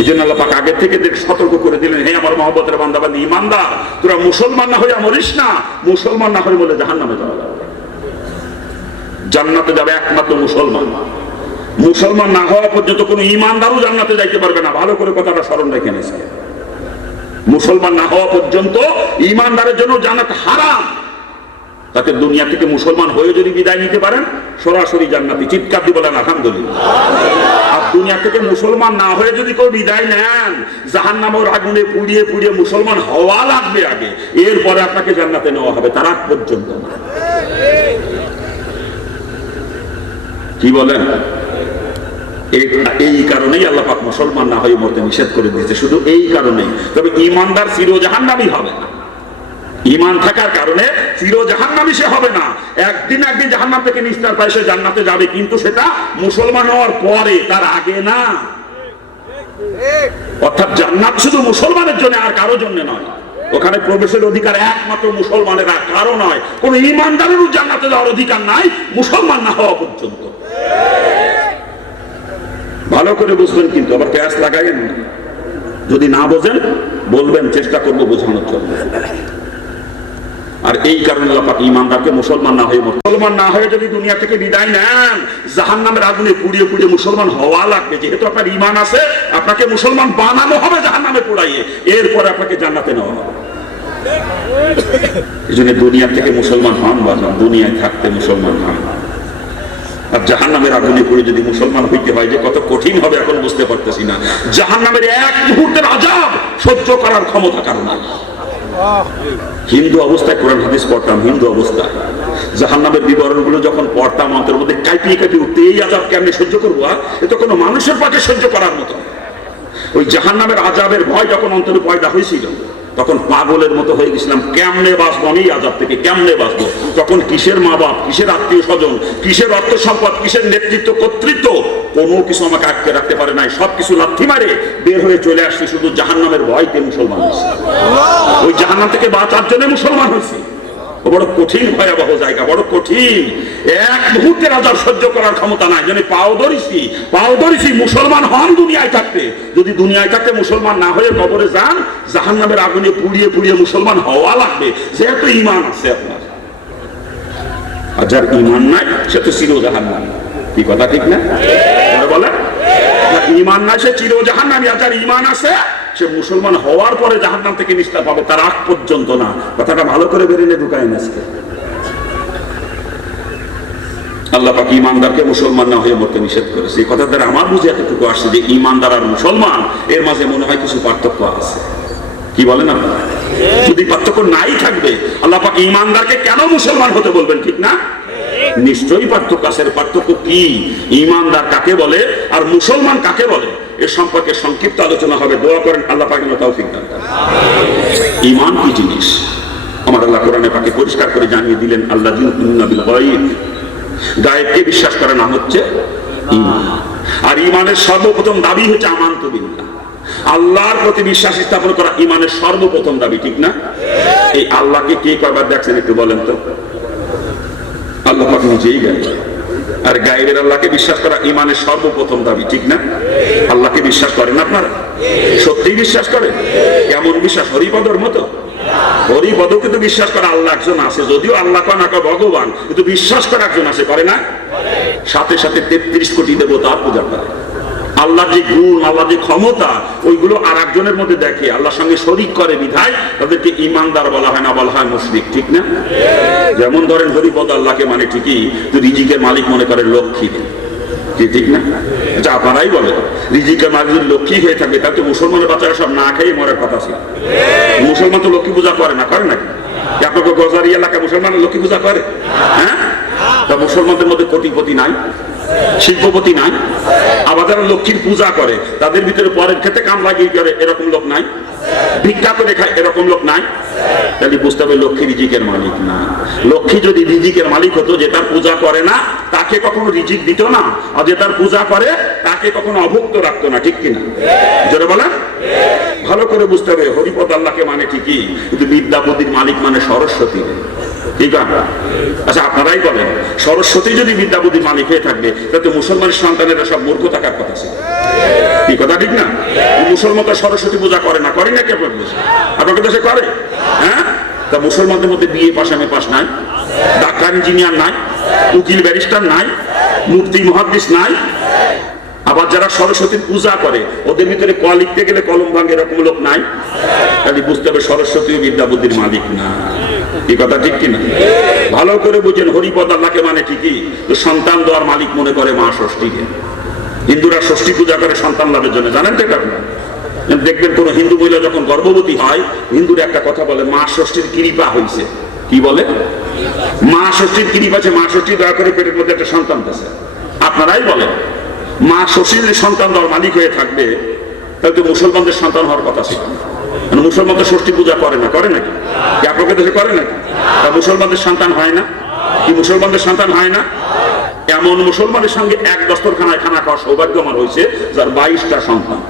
এই জন্য আল্লাহ পাক আগে থেকে সতর্ক করে দিলেন, হে আমার মহব্বতের বান্দাবান্দি ঈমানদার, তোরা মুসলমান না হয়ে মরিস না। মুসলমান না হয়ে বলে জাহান্নামে যাওয়া লাগবে। জান্নাতে যাবে একমাত্র মুসলমান। মুসলমান না হওয়া পর্যন্ত কোনো ঈমানদারও জান্নাতে যাইতে পারবে না। ভালো করে কথাটা স্মরণ রেখে নিয়েছে। মুসলমান না হওয়া পর্যন্ত ঈমানদারের জন্য জান্নাত হারাম। তাকে দুনিয়া থেকে মুসলমান হয়ে যদি বিদায় নিতে পারেন, সরাসরি জান্নাতি। চিৎকার দিয়ে বলেন আলহামদুলিল্লাহ। আর দুনিয়া থেকে মুসলমান না হয়ে যদি কেউ বিদায় নেন, জাহান্নামের আগুনে পুড়িয়ে পুড়িয়ে মুসলমান হওয়া লাগবে আগে, এরপরে আপনাকে জান্নাতে নেওয়া হবে, তার আগ পর্যন্ত না। কি বলেন? এই কারণেই আল্লাহ পাক মুসলমান না হয়ে মরতে নিষেধ করে দিয়েছে, শুধু এই কারণেই। তবে ঈমানদার চির জাহান্নামী হবে না। ঈমান থাকার কারণে চির জাহান্নামী সে হবে না। একদিন একদিন জাহান্নাম থেকে নিস্তার পায়, সে জান্নাতে যাবে, কিন্তু সেটা মুসলমান হওয়ার পরে, তার আগে না। অর্থাৎ জান্নাত শুধু মুসলমানের জন্য, আর কারো জন্য নয়। ওখানে প্রবেশের অধিকার একমাত্র মুসলমানের, আর কারো নয়। কোন ঈমানদারেরও জান্নাতে যাওয়ার অধিকার নাই মুসলমান না হওয়া পর্যন্ত। ভালো করে বুঝবেন, কিন্তু আবার ক্যাশ লাগাইন না। যদি না বোঝেন বলবেন, চেষ্টা করবো বোঝানোর জন্য। আর এই কারণে আল্লাহ পাক ঈমানদারকে মুসলমান না হয়ে যদি দুনিয়া থেকে বিদায় নেন, জাহান্নামের আগুনে পুড়িয়ে পুড়িয়ে মুসলমান হওয়া লাগবে। যেহেতু আপনার ঈমান আছে, আপনাকে মুসলমান বানানো হবে জাহান্নামে পুড়াইয়ে, এরপরে আপনাকে জান্নাতে নেওয়া হবে। এই জন্য দুনিয়া থেকে মুসলমান হন, বাজান, দুনিয়ায় থাকতে মুসলমান হন। আর জাহান্নামের আগুনে পড়ে যদি মুসলমান হইতে হয়, যে কত কঠিন হবে এখন বুঝতে পারতেছি না। জাহান্নামের এক মুহূর্তের আযাব সহ্য করার ক্ষমতা কারণ নাই। হিন্দু অবস্থায় কোরআন হাদিস পড়তাম, হিন্দু অবস্থায় জাহান্নামের বিবরণগুলো যখন পড়তাম, অন্তরের মধ্যে কাঁপিয়ে কাঁপিয়ে উঠতে, এই আযাব কেমনে সহ্য করবো? এটা কোনো মানুষের পক্ষে সহ্য করার মতো। ওই জাহান্নামের আযাবের ভয় যখন অন্তরে পয়দা হয়েছিল, তখন পাগলের মতো হয়ে গেছিলাম। কেমনে বাঁচবো আমি এই আযাব থেকে, কেমনে বাঁচবো? তখন কিসের মা বাপ, কিসের আত্মীয় স্বজন, কিসের অর্থ সম্পদ, কিসের নেতৃত্ব কর্তৃত্ব, কোনো কিছু আমাকে আটকে রাখতে পারে নাই। সবকিছু লাথি মারে বের হয়ে চলে আসছি, শুধু জাহান্নামের ভয়তে মুসলমান হয়েছি। ওই জাহান্নাম থেকে বাঁচার জন্য মুসলমান হয়েছি। বড় কঠিন, ভয়াবহ জায়গা, বড় কঠিন। এক মুহূর্তের আযাব সহ্য করার ক্ষমতা নাই। জন্য পাও ধরেছি মুসলমান হন দুনিয়ায় থাকতে। যদি দুনিয়ায় থাকতে মুসলমান না হয়ে কবরে যান, জাহান্নামের আগুনে পুড়িয়ে পুড়িয়ে মুসলমান হওয়া লাগবে, যেহেতু ঈমান আছে আপনার। আর যার ঈমান নাই, সে তো চির জাহান্নামী। কি কথা ঠিক না? বলেন, ঈমান নাই সে চির জাহান্নামী। আর যার ঈমান আছে, সে মুসলমান হওয়ার পরে জাহান্নাম থেকে নিস্তার পাবে, তার আগ পর্যন্ত না। কথাটা ভালো করে বেরিয়ে ঢুকায় আজকে। আল্লাহ পাক ঈমানদারকে মুসলমান না হয়ে মরতে নিষেধ করেছে। এই কথা দ্বারা আমার বুঝে এতটুকু আসছে যে ঈমানদার আর মুসলমান এর মাঝে মনে হয় কিছু পার্থক্য আছে। কি বলেন আপনারা? যদি পার্থক্য নাই থাকবে, আল্লাহ পাক ঈমানদারকে কেন মুসলমান হতে বলবেন? ঠিক না? নিশ্চয়ই পার্থক্য আছে। পার্থক্য কি? ঈমানদার কাকে বলে আর মুসলমান কাকে বলে, এ সম্পর্কে সংক্ষিপ্ত আলোচনা হবে। দোয়া করেন আল্লাহ পাক যেন তৌফিক দান করেন। ঈমান কি জিনিস আমার আল্লাহ কোরআনে পাকে পরিষ্কার করে জানিয়ে দিলেন। আল্লাযীনা ইউমিনুনা বিল গায়ব, গায়েবকে বিশ্বাস করার নাম হচ্ছে ঈমান। আর ঈমানের সর্বপ্রথম দাবি হচ্ছে আমানতু বিল্লাহ, আল্লাহর প্রতি বিশ্বাস স্থাপন করা ঈমানের সর্বপ্রথম দাবি। ঠিক না? এই আল্লাহকে কে কয়বার দেখছেন একটু বলেন তো? আল্লাহ পাক নিজেই গায়েব। আর গায়েবের আল্লাহকে বিশ্বাস করা ঈমানের সর্বপ্রথম দাবি। ঠিক না? আল্লাহকে বিশ্বাস করেন আপনারা? সত্যি বিশ্বাস করেন? কেমন বিশ্বাস? হরিপদর মতো? হরিপদকে তো বিশ্বাস করা আল্লাহ একজন আছে, যদিও আল্লাহ না ভগবান, কিন্তু বিশ্বাস করা একজন আছে, করে না? সাথে সাথে 33 কোটি দেবতার পূজা করে। আল্লাহর যে গুণ, আল্লাহর যে ক্ষমতা, ওইগুলো আর একজনের মধ্যে দেখে, আল্লাহর সঙ্গে শরীক করে বিধায় তাদেরকে ইমানদার বলা হয় না, বলা হয় মুশরিক। ঠিক না? যেমন ধরেন হরিপদ আল্লাহকে মানে ঠিকই, তো রিজিকের মালিক মনে করে লক্ষ্মী, ঠিক না? আচ্ছা আপনারাই বলেন, রিজিকের মালিক যদি লক্ষ্মী হয়ে থাকে তাহলে তো মুসলমানের বাচ্চারা সব না খেয়ে মরার কথা ছিল। মুসলমান তো লক্ষ্মী পূজা করে না, করে নাকি? আপনাকে গজারি এলাকায় মুসলমান লক্ষ্মী পূজা করে? হ্যাঁ, তা মুসলমানদের মধ্যে কোটিপতি নাই, শিল্পপতি নাই, আবার যারা লক্ষ্মীর পূজা করে তাদের ভিতরে পরের ক্ষেত্রে কাম লাগিয়ে করে এরকম লোক নাই, ভিক্ষা করে খায় এরকম লোক নাই। তাহলে বুঝতে হবে লক্ষ্মী রিজিকের মালিক না। লক্ষ্মী যদি রিজিকের মালিক হতো, যে তার পূজা করে না তাকে কখনো রিজিক দিত না, আর যে তার পূজা করে তাকে কখনো অভুক্ত রাখতো না। ঠিক কিনা? জোরে বলেন। ভালো করে বুঝতে হবে, হরিপদ আল্লাহকে মানে ঠিকই, কিন্তু বিদ্যা বুদ্ধির মালিক মানে সরস্বতী। ঠিক আছে? আচ্ছা আপনারাই বলেন, সরস্বতী যদি বিদ্যা বুদ্ধির মালিক হয়ে থাকবে তাহলে মুসলমানের সন্তানেরা সব মূর্খ থাকার কথা ছিল। কি কথা ঠিক না? মুসলমান তো সরস্বতী পূজা করে না, করে না কি আপনার দেশে? আপনাদের দেশে করে? হ্যাঁ, তা মুসলমানদের মধ্যে বিএ পাস, এমএ পাস নাই, ডাক্তার ইঞ্জিনিয়ার নাই, উকিল ব্যারিস্টার নাই, মুফতি মুহাদ্দিস নাই। আবার যারা সরস্বতীর পূজা করে ওদের ভিতরে ক লিখতে গেলে কলম ভাঙে এরকম লোক নাই। তাহলে বুঝতে হবে সরস্বতী বিদ্যা বুদ্ধির মালিক না। এই কথা ঠিক কিনা? ভালো করে বুঝেন, হরিপদ আল্লাহকে মানে ঠিকই, তো সন্তান দেওয়ার মালিক মনে করে মা ষষ্ঠীকে। হিন্দুরা ষষ্ঠী পূজা করে সন্তান লাভের জন্য, জানেন তো? আপনারা দেখবেন কোন হিন্দু মহিলা যখন গর্ভবতী হয়, হিন্দুরা একটা কথা বলে, মা ষষ্ঠীর কৃপা হয়েছে। কি বলে? মা ষষ্ঠীর কৃপা আছে, মা ষষ্ঠী দয়া করে পেটের মধ্যে একটা সন্তান দিয়েছে। আপনারাই বলেন, মা ষষ্ঠীর সন্তান দেওয়ার মালিক হয়ে থাকবে তাহলে তো মুসলমানদের সন্তান হওয়ার কথা ছিল। মুসলমানদের ষষ্ঠী পূজা করে না, করে নাকি? আপনাদের দেশে করে নাকি? তা মুসলমানদের সন্তান হয় না? কি মুসলমানদের সন্তান হয় না? এমন মুসলমানের সঙ্গে এক দস্তরখানায় খানা খাওয়ার সৌভাগ্য আমার হয়েছে যার 22টা সন্তান।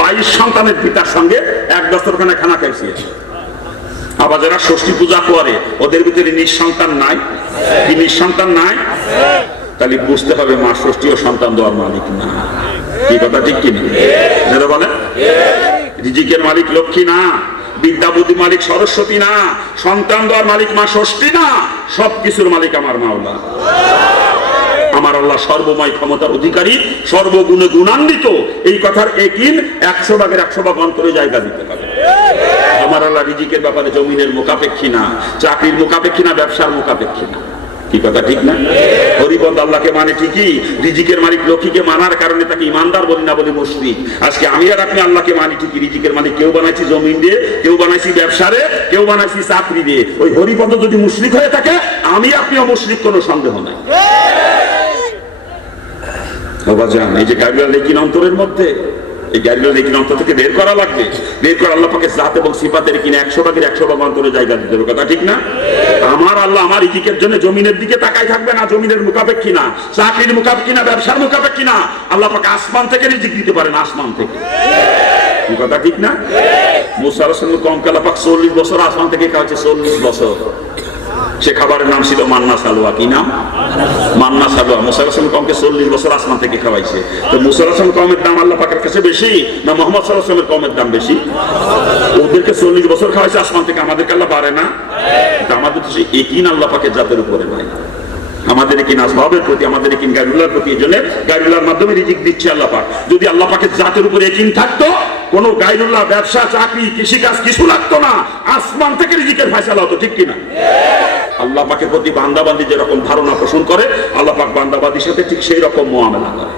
22 সন্তানের পিতার সঙ্গে এক দস্তরখানায় খানা খাইছে। আবার যারা ষষ্ঠী পূজা করে ওদের ভিতরে নিঃসন্তান নাই, কি নিঃসন্তান নাই? তাহলে বুঝতে হবে মা ষষ্ঠীও সন্তান দেওয়ার মালিক না। কি কথা ঠিক কিনা? যারা বলেন, রিজিকের মালিক লক্ষ্মী না, বিদ্যা বুদ্ধি মালিক সরস্বতী না, সন্তান দেওয়ার মালিক মা ষষ্ঠী না, সবকিছুর মালিক আমার মাওলা। আমার আল্লাহ সর্বময় ক্ষমতার অধিকারী, সর্বগুণে গুণান্বিত। এই কথার একিন 100 ভাগের 100 ভাগ অন্তরে জায়গা দিতে পারে। আমার আল্লাহ রিজিকের ব্যাপারে জমিনের মুখাপেক্ষী না, চাকরির মুখাপেক্ষী না, ব্যবসার মুখাপেক্ষী না। কি কথা ঠিক না? হরিপদ আল্লাহকে মানে ঠিকই, রিজিকের মালিক লক্ষ্মীকে মানার কারণে তাকে ইমানদার বলি না, বলি মুশরিক। আজকে আমি আর আপনি আল্লাহকে মানি ঠিকই, রিজিকের মালিক কেউ বানাইছি জমিন দিয়ে, কেউ বানাইছি ব্যবসারে, কেউ বানাইছি চাকরি দিয়ে। ওই হরিপদ যদি মুশরিক হয়ে থাকে, আমি আপনিও মুশরিক, কোনো সন্দেহ নাই। এই যে গায়রুল্লাহ লেকিন অন্তরের মধ্যে, এই গায়রুল্লাহ লেকিন অন্তর থেকে বের করা লাগবে। বের করে আল্লাহ পাকের জাত এবং সিফাতের কিনা 100 ভাগের 100 ভাগ অন্তরে জায়গা দিতে হবে। কথা ঠিক না? আমার আল্লাহ আমার রিজিকের জন্য জমিনের দিকে তাকাই থাকবে না, জমিনের মুখাপেক্ষী না, চাকরির মুখাপেক্ষী না, ব্যবসার মুখাপেক্ষী না। আল্লাহ পাক আসমান থেকে রিজিক দিতে পারেন, আসমান থেকে। কথা ঠিক না? মুসা আলাইহিস সালাম কমকে আল্লাহ পাক 40 বছর আসমান থেকে খাওয়াচ্ছে, 40 বছর। সে খাবারের নাম ছিল মান্না সালোয়া। কি নাম? মান্না সালোয়া। মুসা আলাইহিস সালাম কমকে 40 বছর আসমান থেকে খাওয়াইছে। তো মুসা আলাইহিস সালাম কওমের দাম আল্লাহ পাকের কাছে বেশি না মুহাম্মদ সাল্লাল্লাহু আলাইহি ওয়াসাল্লামের কওমের দাম বেশি? ওদেরকে 40 বছর খাওয়াইছে আসমান থেকে, আমাদেরকে আল্লাহ পারে না? আমাদের তো সেই একিন আল্লাহ পাকের জাতের উপরে নাই। আমাদের একিন আসবাবের প্রতি, আমাদের একিন গায়রুল্লাহর প্রতি। এজন্য গায়রুল্লাহর মাধ্যমে রিজিক দিচ্ছে আল্লাহ পাক। যদি আল্লাহ পাকের জাতের উপরে একিন থাকতো, কোন গায়রুল্লাহ ব্যবসা, চাকরি, কৃষিকাজ কিছু লাগতো না, আসমান থেকে রিজিকের ফয়সালা হতো। ঠিক কিনা? আল্লাহ পাকের প্রতি বান্দাবান্দি যেরকম ধারণা পোষণ করে, আল্লাহ পাক বান্দাবান্দির সাথে ঠিক সেই রকম মুআমালা করে।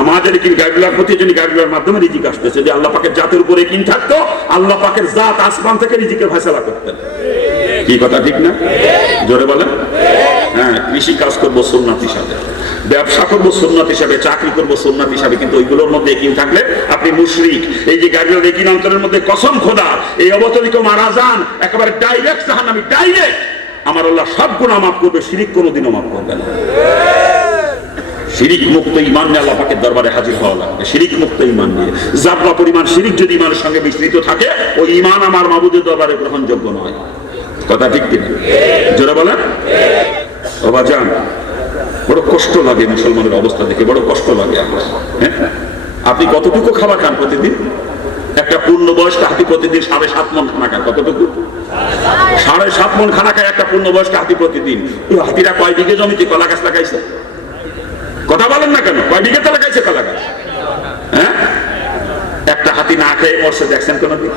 আমাদের কি গায়রুল্লাহর প্রতি, যদি গায়রুল্লাহর মাধ্যমে রিজিক আসতেছে, যে আল্লাহ পাকের জাতের উপরে একিন থাকতো, আল্লাহ পাকের জাত আসমান থেকে রিজিকের ফয়সালা করতেন। কি কথা ঠিক না? জোরে বলেন। হ্যাঁ, কৃষি কাজ করবো সুন্নাত হিসাবে, ব্যবসা করবো সুন্নাত হিসাবে, চাকরি করবো সুন্নাত হিসাবে, কিন্তু ওইগুলোর মধ্যে একিন থাকলে আপনি মুশরিক। এই যে গায়রুল্লাহর একিন অন্তরের মধ্যে, কসম খোদা, এই অবতরিত মারা যান একেবারে ডাইরেক্ট জাহান্নামী, ডাইরেক্ট। আমার আল্লাহ সব গুনাহ মাফ করবে, শিরিক কোনোদিনও মাফ করবে না। শিরিক মুক্ত ঈমান নিয়ে আল্লাহ পাকের দরবারে হাজির হওয়া লাগবে। শিরিক মুক্ত ঈমান নিয়ে যাবরা পরিমাণ শিরিক যদি ঈমানের সঙ্গে মিশ্রিত থাকে, ওই ঈমান আমার মাবুদের দরবারে গ্রহণযোগ্য নয়। কথা ঠিক কিনা? জোরে বলেন। ও বাজান, বড় কষ্ট লাগে মুসলমানের অবস্থা দেখে, বড় কষ্ট লাগে আমার। হ্যাঁ, আপনি কতটুকু খাবার খান প্রতিদিন? একটা পূর্ণবয়স্ক হাতি প্রতিদিন 7.5 মণ খানা খায়। কতটুকু? 7.5 মণ খানা খায় একটা পূর্ণবয়স্ক হাতি প্রতিদিন। ওই হাতিরা কয় বিঘে জমিতে কলা গাছ লাগাইছে? কথা বলেন না কেন? কয় বিঘেতে লাগাইছে কলা গাছ? হ্যাঁ, একটা হাতি না খেয়ে মরছে দেখছেন কোনদিন?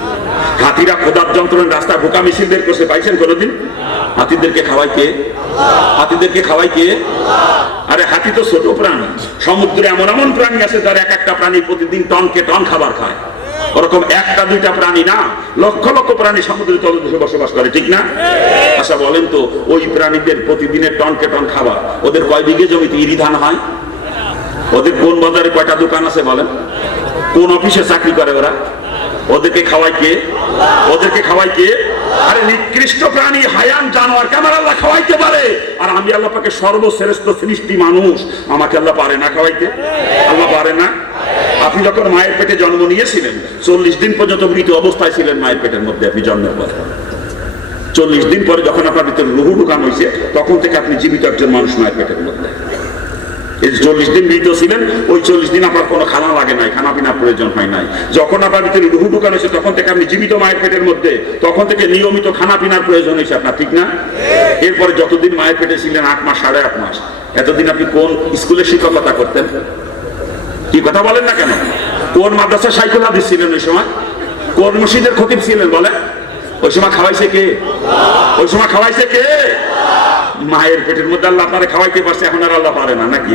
হাতিরা খোদার যন্ত্রণার রাস্তা বোকা মিছিল বের করছে পাইছেন কোনদিন? হাতিদেরকে খাওয়াই কে? হাতিদেরকে খাওয়াই কে? আরে হাতি তো ছোট প্রাণী। সমুদ্রে এমন এমন প্রাণী আছে যারা এক একটা প্রাণী প্রতিদিন টনকে টন খাবার খায়। ওরকম একটা দুইটা প্রাণী না, লক্ষ লক্ষ প্রাণী সমুদ্রের তলদেশে বসবাস করে, ঠিক না? আচ্ছা বলেন তো, ওই প্রাণীদের প্রতিদিনের টনকে টন খাবার ওদের কয় বিঘে জমিতে ইরি ধান হয়? ওদের কোন বাজারে কয়টা দোকান আছে বলেন? কোন অফিসে চাকরি করে ওরা? ওদেরকে খাওয়াই কে? ওদেরকে খাওয়াই কে? আরে নিকৃষ্ট প্রাণী হায়ান জানোয়ার কে আমার আল্লাহ খাওয়াইতে পারে, আর আমি আল্লাহ পাকে সর্বশ্রেষ্ঠ সৃষ্টি মানুষ, আমাকে আল্লাহ পারে না খাওয়াইতে? আল্লাহ পারে না? আপনি যখন মায়ের পেটে জন্ম নিয়েছিলেন 40 দিন পর্যন্ত মৃত অবস্থায় ছিলেন মায়ের পেটের মধ্যে। আপনি জন্মের পর 40 দিন পরে যখন আপনার ভিতরে রুহু ঢুকানো হয়েছে তখন থেকে আপনি জীবিত একজন মানুষ মায়ের পেটের মধ্যে। এই 40 দিন মৃত ছিলেন, ওই 40 দিন আপনার কোনো খানা লাগে নাই, খানা পিনার প্রয়োজন হয় নাই। যখন আপনার ভিতরে রুহু ঢুকানো হয়েছে তখন থেকে আপনি জীবিত মায়ের পেটের মধ্যে, তখন থেকে নিয়মিত খানা পিনার প্রয়োজন হয়েছে আপনার, ঠিক না? এরপরে যতদিন মায়ের পেটে ছিলেন 8 মাস 8.5 মাস, এতদিন আপনি কোন স্কুলে শিক্ষকতা করতেন? কি কথা বলেন না কেন? কোন মাদ্রাসা শাইখুল হাদিস ছিলেন ওই সময়? কোন মসজিদের খতিব ছিলেন বলে? ওই সময় খাওয়াইছে কে? ওই সময় খাওয়াইছে কে? মায়ের পেটের মধ্যে আল্লাহ আপনারা খাওয়াইতে পারছে, এখন আর আল্লাহ পারে না নাকি?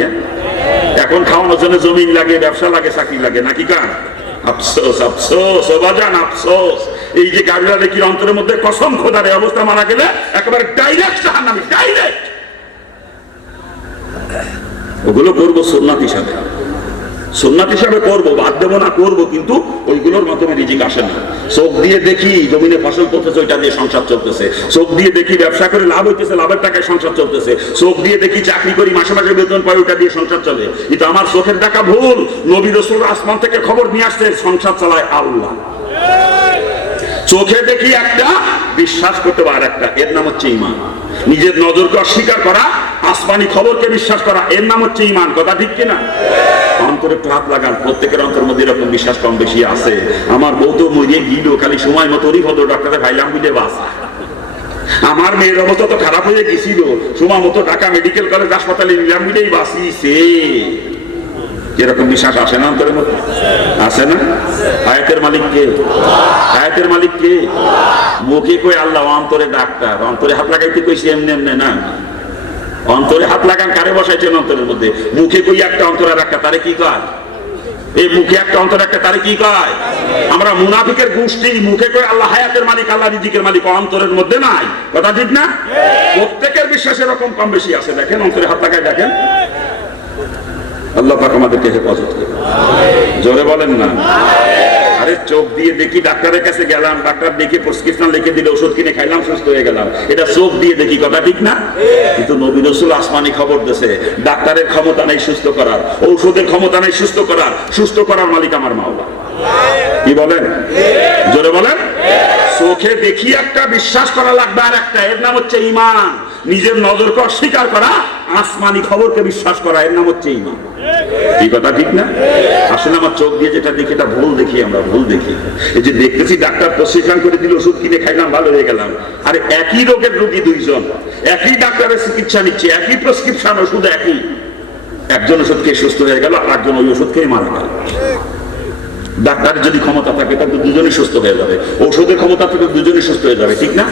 এখন খাওয়ানোর জন্য জমিন লাগে, ব্যবসা লাগে, চাকরি লাগে নাকি? কান আফসোস, আফসোস ও বাজান আফসোস। এই যে গাড়িরা দেখি অন্তরের মধ্যে কসম খোদার এই অবস্থা, মারা গেলে একেবারে ডাইরেক্ট জাহান্নামী, ডাইরেক্ট। ওগুলো করবো সুন্নাত হিসাবে, সুন্নাত হিসাবে করবো, বাদ দেবো না, করবো, কিন্তু ওইগুলোর মাধ্যমে রিজিক আসে না। চোখ দিয়ে দেখি জমিনে ফসল করতেছে, ওইটা দিয়ে সংসার চলতেছে। চোখ দিয়ে দেখি ব্যবসা করে লাভ হইতেছে, লাভের টাকায় সংসার চলতেছে। চোখ দিয়ে দেখি চাকরি করি, মাসে মাসে বেতন পাই, ওইটা দিয়ে সংসার চলে। কিন্তু আমার চোখের দেখা ভুল। নবী রাসূল আসমান থেকে খবর নিয়ে আসছে, সংসার চালায় আল্লাহ। চোখে দেখি একটা, বিশ্বাস করতে পারে একটা, এর নাম হচ্ছে ঈমান। নিজের নজরকে অস্বীকার করা, আসমানি খবরকে বিশ্বাস করা, এর নাম হচ্ছে ঈমান। কথা ঠিক কিনা? অন্তরে একটু হাত লাগান, প্রত্যেকের অন্তরের মধ্যে এরকম বিশ্বাস কম বেশি আছে। আমার বউ তো মরিয়ে গিল, খালি সময় মতো ভদ্র ডাক্তারে ভাইলাম বুঝে বাস। আমার মেয়ের অবস্থা তো খারাপ হয়ে গেছিল, সময় মতো ঢাকা মেডিকেল কলেজ হাসপাতালে নিলাম বুঝেই বাঁচিয়েছে। এরকম বিশ্বাস আসে না অন্তরের মধ্যে? আসে না? আয়াতের মালিক কে? আয়াতের মালিক কে? মুখে কই আল্লাহ, অন্তরে ডাক্তার। অন্তরে হাত লাগাইতে কইছি এমনি এমনি না। অন্তরে হাত লাগান কারে বসাইছেন অন্তরের মধ্যে? মুখে কই একটা, অন্তর আর একটা, তারে কি কয়? এই মুখে একটা, অন্তর একটা, তারে কি কয়? আমরা মুনাফিকের গোষ্ঠী। মুখে কই আল্লাহ হায়াতের মালিক, আল্লাহ রিজিকের মালিক, অন্তরের মধ্যে নাই। কথা ঠিক না? প্রত্যেকের বিশ্বাস এরকম কম বেশি আছে। দেখেন অন্তরে হাত লাগাই দেখেন। আল্লাহ পাক আমাদেরকে হেফাজত করুন। জোরে বলেন না। আরে চোখ দিয়ে দেখি, ডাক্তারের কাছে গেলাম, ডাক্তার দেখে প্রেসক্রিপশন লিখে দিলে, ওষুধ কিনে খাইলাম, সুস্থ হয়ে গেলাম, এটা চোখ দিয়ে দেখি। কথা ঠিক না? কিন্তু নবী রাসূল আসমানি খবর দিয়েছে, ডাক্তারের ক্ষমতা নেই সুস্থ করার, ঔষধের ক্ষমতা নেই সুস্থ করার, সুস্থ করার মালিক আমার মাওলা। কি বলেন? জোরে বলেন। চোখে দেখি একটা, বিশ্বাস করা লাগবে আর একটা, এর নাম হচ্ছে ঈমান। নিজের নজরকে অস্বীকার করা, আসমানি খবরকে বিশ্বাস করা, এর নাম হচ্ছে ঈমান। এই কথা ঠিক না? আসলে আমার চোখ দিয়ে যেটা দেখি এটা ভুল দেখি, আমরা ভুল দেখি। এই যে দেখতেছি ডাক্তার প্রেসক্রিপশন করে দিল, ওষুধ কিনে খাইলাম, ভালো হয়ে গেলাম। আরে একই রোগের রোগী দুইজন, একই ডাক্তারের চিকিৎসা নিচ্ছে, একই প্রেসক্রিপশন, ওষুধ একই। একজন ওষুধ খেয়ে সুস্থ হয়ে গেল, আর একজন ওই ওষুধ খেয়ে মারা গেল। ডাক্তারের যদি ক্ষমতা থাকে তাহলে দুজনই সুস্থ হয়ে যাবে, ঔষধের ক্ষমতা থাকে দুজনই সুস্থ হয়ে যাবে, ঠিক না?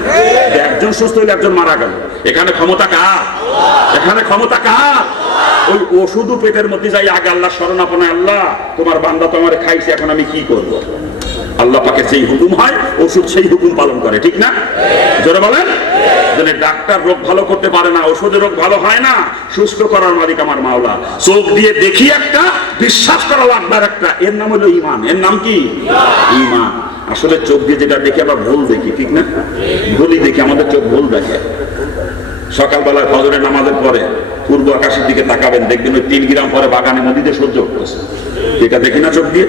একজন সুস্থ হলে একজন মারা গেল, এখানে ক্ষমতা কার? এখানে ক্ষমতা কার? ওই ওষুধও পেটের মধ্যে যাই, আগে আল্লাহ শরণাপন্ন, আল্লাহ তোমার বান্দা তো আমার খাইছে, এখন আমি কি করব? আল্লাহ পাকের সেই হুকুম হয়, ওষুধ সেই হুকুম পালন করে, ঠিক না? জোরে বলেন। ডাক্তার রোগ ভালো করতে পারে না, ওষুধের রোগ ভালো হয় না, সুস্থ করার মালিক আমার মাওলা। চোখ দিয়ে দেখি একটা, বিশ্বাস করা লাগবে একটা, এর নাম হলো ঈমান। এর নাম কি? ঈমান। আসলে চোখ দিয়ে যেটা দেখি আমরা ভুল দেখি, ঠিক না? ভুলই দেখি, আমাদের চোখ ভুল দেখে। সকালবেলায় ফজরের নামাজের পরে পূর্ব আকাশের দিকে তাকাবেন, দেখবেন ওই 3 গ্রাম পরে বাগানে নদীতে সূর্য উঠতেছে, এটা দেখি না চোখ দিয়ে?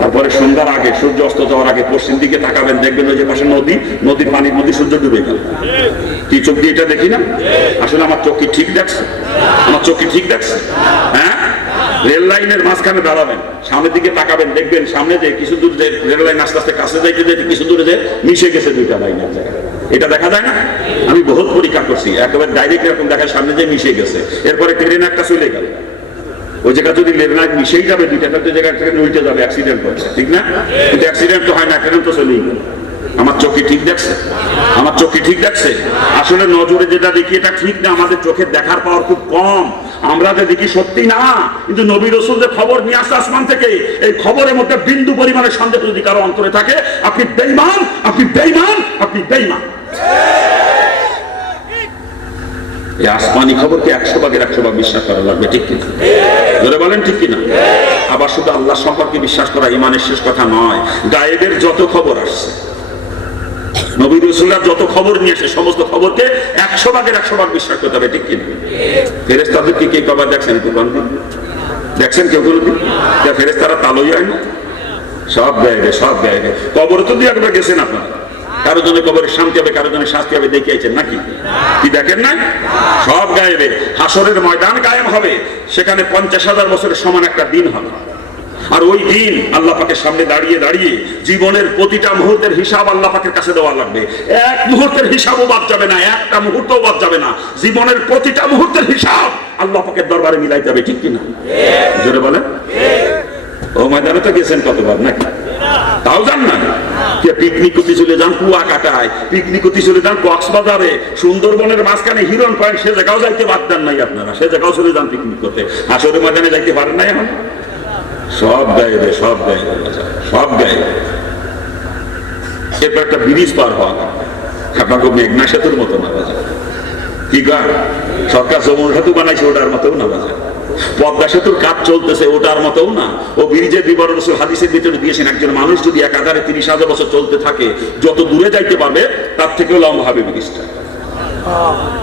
তারপরে সন্ধ্যার আগে, সূর্য অস্ত যাওয়ার আগে পশ্চিম দিকে তাকাবেন, দেখবেন ওই যে পাশে নদী, নদীর পানির মধ্যে সূর্য ডুবে গেল। কি চোখ দিয়ে এটা দেখি না? আসলে আমার চোখ কি ঠিক দেখছে? আমার চোখ কি ঠিক দেখছে? হ্যাঁ, রেল লাইনের মাঝখানে দাঁড়াবেন, সামনের দিকে তাকাবেন, দেখবেন সামনে যে কিছু দূর যে রেল লাইন আস্তে আস্তে কাছে যাইতে যাইতে কিছু দূরে যে মিশে গেছে দুইটা লাইনের জায়গায়। এটা দেখা যায় না? আমি বহুত পরীক্ষা করছি, একেবারে ডাইরেক্ট এরকম দেখায় সামনে যে মিশে গেছে, এরপরে ট্রেন একটা চলে গেল, ওই জায়গা যদি রেল লাইন মিশেই যাবে দুইটা, তো জায়গায় ট্রেন উল্টে যাবে, অ্যাক্সিডেন্ট করছে, ঠিক না? কিন্তু অ্যাক্সিডেন্ট তো হয় না, ট্রেন তো চলেই গেল। আমার চোখে ঠিক দেখছে? আমার চোখে ঠিক দেখছে? আসলে নজরে যেটা দেখি এটা ঠিক না, আমাদের চোখের দেখার পাওয়ার খুব কম, আমরা যে দেখি সত্যি না। কিন্তু নবী রাসূল যে খবর নিয়ে আসছে আসমান থেকে, এই খবরের মধ্যে বিন্দু পরিমাণের সন্দেহ যদি কারো অন্তরে থাকে, আপনি বেঈমান, আপনি বেঈমান, আপনি বেঈমান। এই আসমানি খবরকে 100 ভাগের 100 ভাগ বিশ্বাস করা লাগবে, ঠিক কিনা? ধরে বলেন ঠিক কিনা? আবার শুধু আল্লাহ সম্পর্কে বিশ্বাস করা ইমানের শেষ কথা নয়, গায়েবের যত খবর আসছে, নবী রাসূলরা যত খবর নিয়ে আসে, সমস্ত খবরকে 100 ভাগের 100 ভাগ বিশ্বাস করতে হবে, ঠিক কিনা? ফেরেশতাদেরকে কে কবার দেখছেন? কোরআন দেখছেন কেউ কোনোদিন? ফেরেশতারা তালই হয় না, সব গায়েবে, সব গায়েবে। কবর তো দিয়ে একবার গেছেন আপনারা, কারো জন্য কবরের শান্তি হবে, কারো জন্য শাস্তি হবে, দেখে আইছেন নাকি? কি দেখেন না? সব গায়েবে। হাসরের ময়দান গায়েব হবে, সেখানে 50,000 বছরের সমান একটা দিন হবে। আর ওই দিন আল্লাহ পাকের সামনে দাঁড়িয়ে দাঁড়িয়ে জীবনের প্রতিটা মুহূর্তের হিসাব আল্লাহ পাকের কাছে দেওয়া লাগবে। এক মুহূর্তের হিসাবও বাদ যাবে না, একটা মুহূর্তও বাদ যাবে না। জীবনের প্রতিটা মুহূর্তের হিসাব আল্লাহ পাকের দরবারে মিলাইতে হবে, ঠিক কিনা? জোরে বলেন। ও ময়দানে তো গেছেন কতবার নাকি? তাও যান না? পিকনিক করতে চলে যান কুয়াকাটায়, পিকনিক করতে চলে যান কক্সবাজারে, সুন্দরবনের মাঝখানে হিরন পয়েন্ট, সে জায়গাও যাইতে বাদ দেন নাই আপনারা, সে জায়গাও চলে যান পিকনিক করতে। আসলে ময়দানে যাইতে পারেন নাই এখন? সব গায়ে, সব গায়ে, সব গায়ে। এরপর একটা ব্রিজ পার হওয়া, আপনাকে মেঘনা সেতুর মতো না বাজার, কি গান সরকার যমুনা সেতু বানাইছে ওটার মতো না বাজার, পদ্মা সেতুর কাজ চলতেছে ওটার মতো না। ও ব্রিজের বিবরণ হাদিসের ভিতরে দিয়েছেন, একজন মানুষ যদি একাধারে 30,000 বছর চলতে থাকে, যত দূরে যাইতে পারবে তার থেকেও লম্বা হবে ব্রিজটা,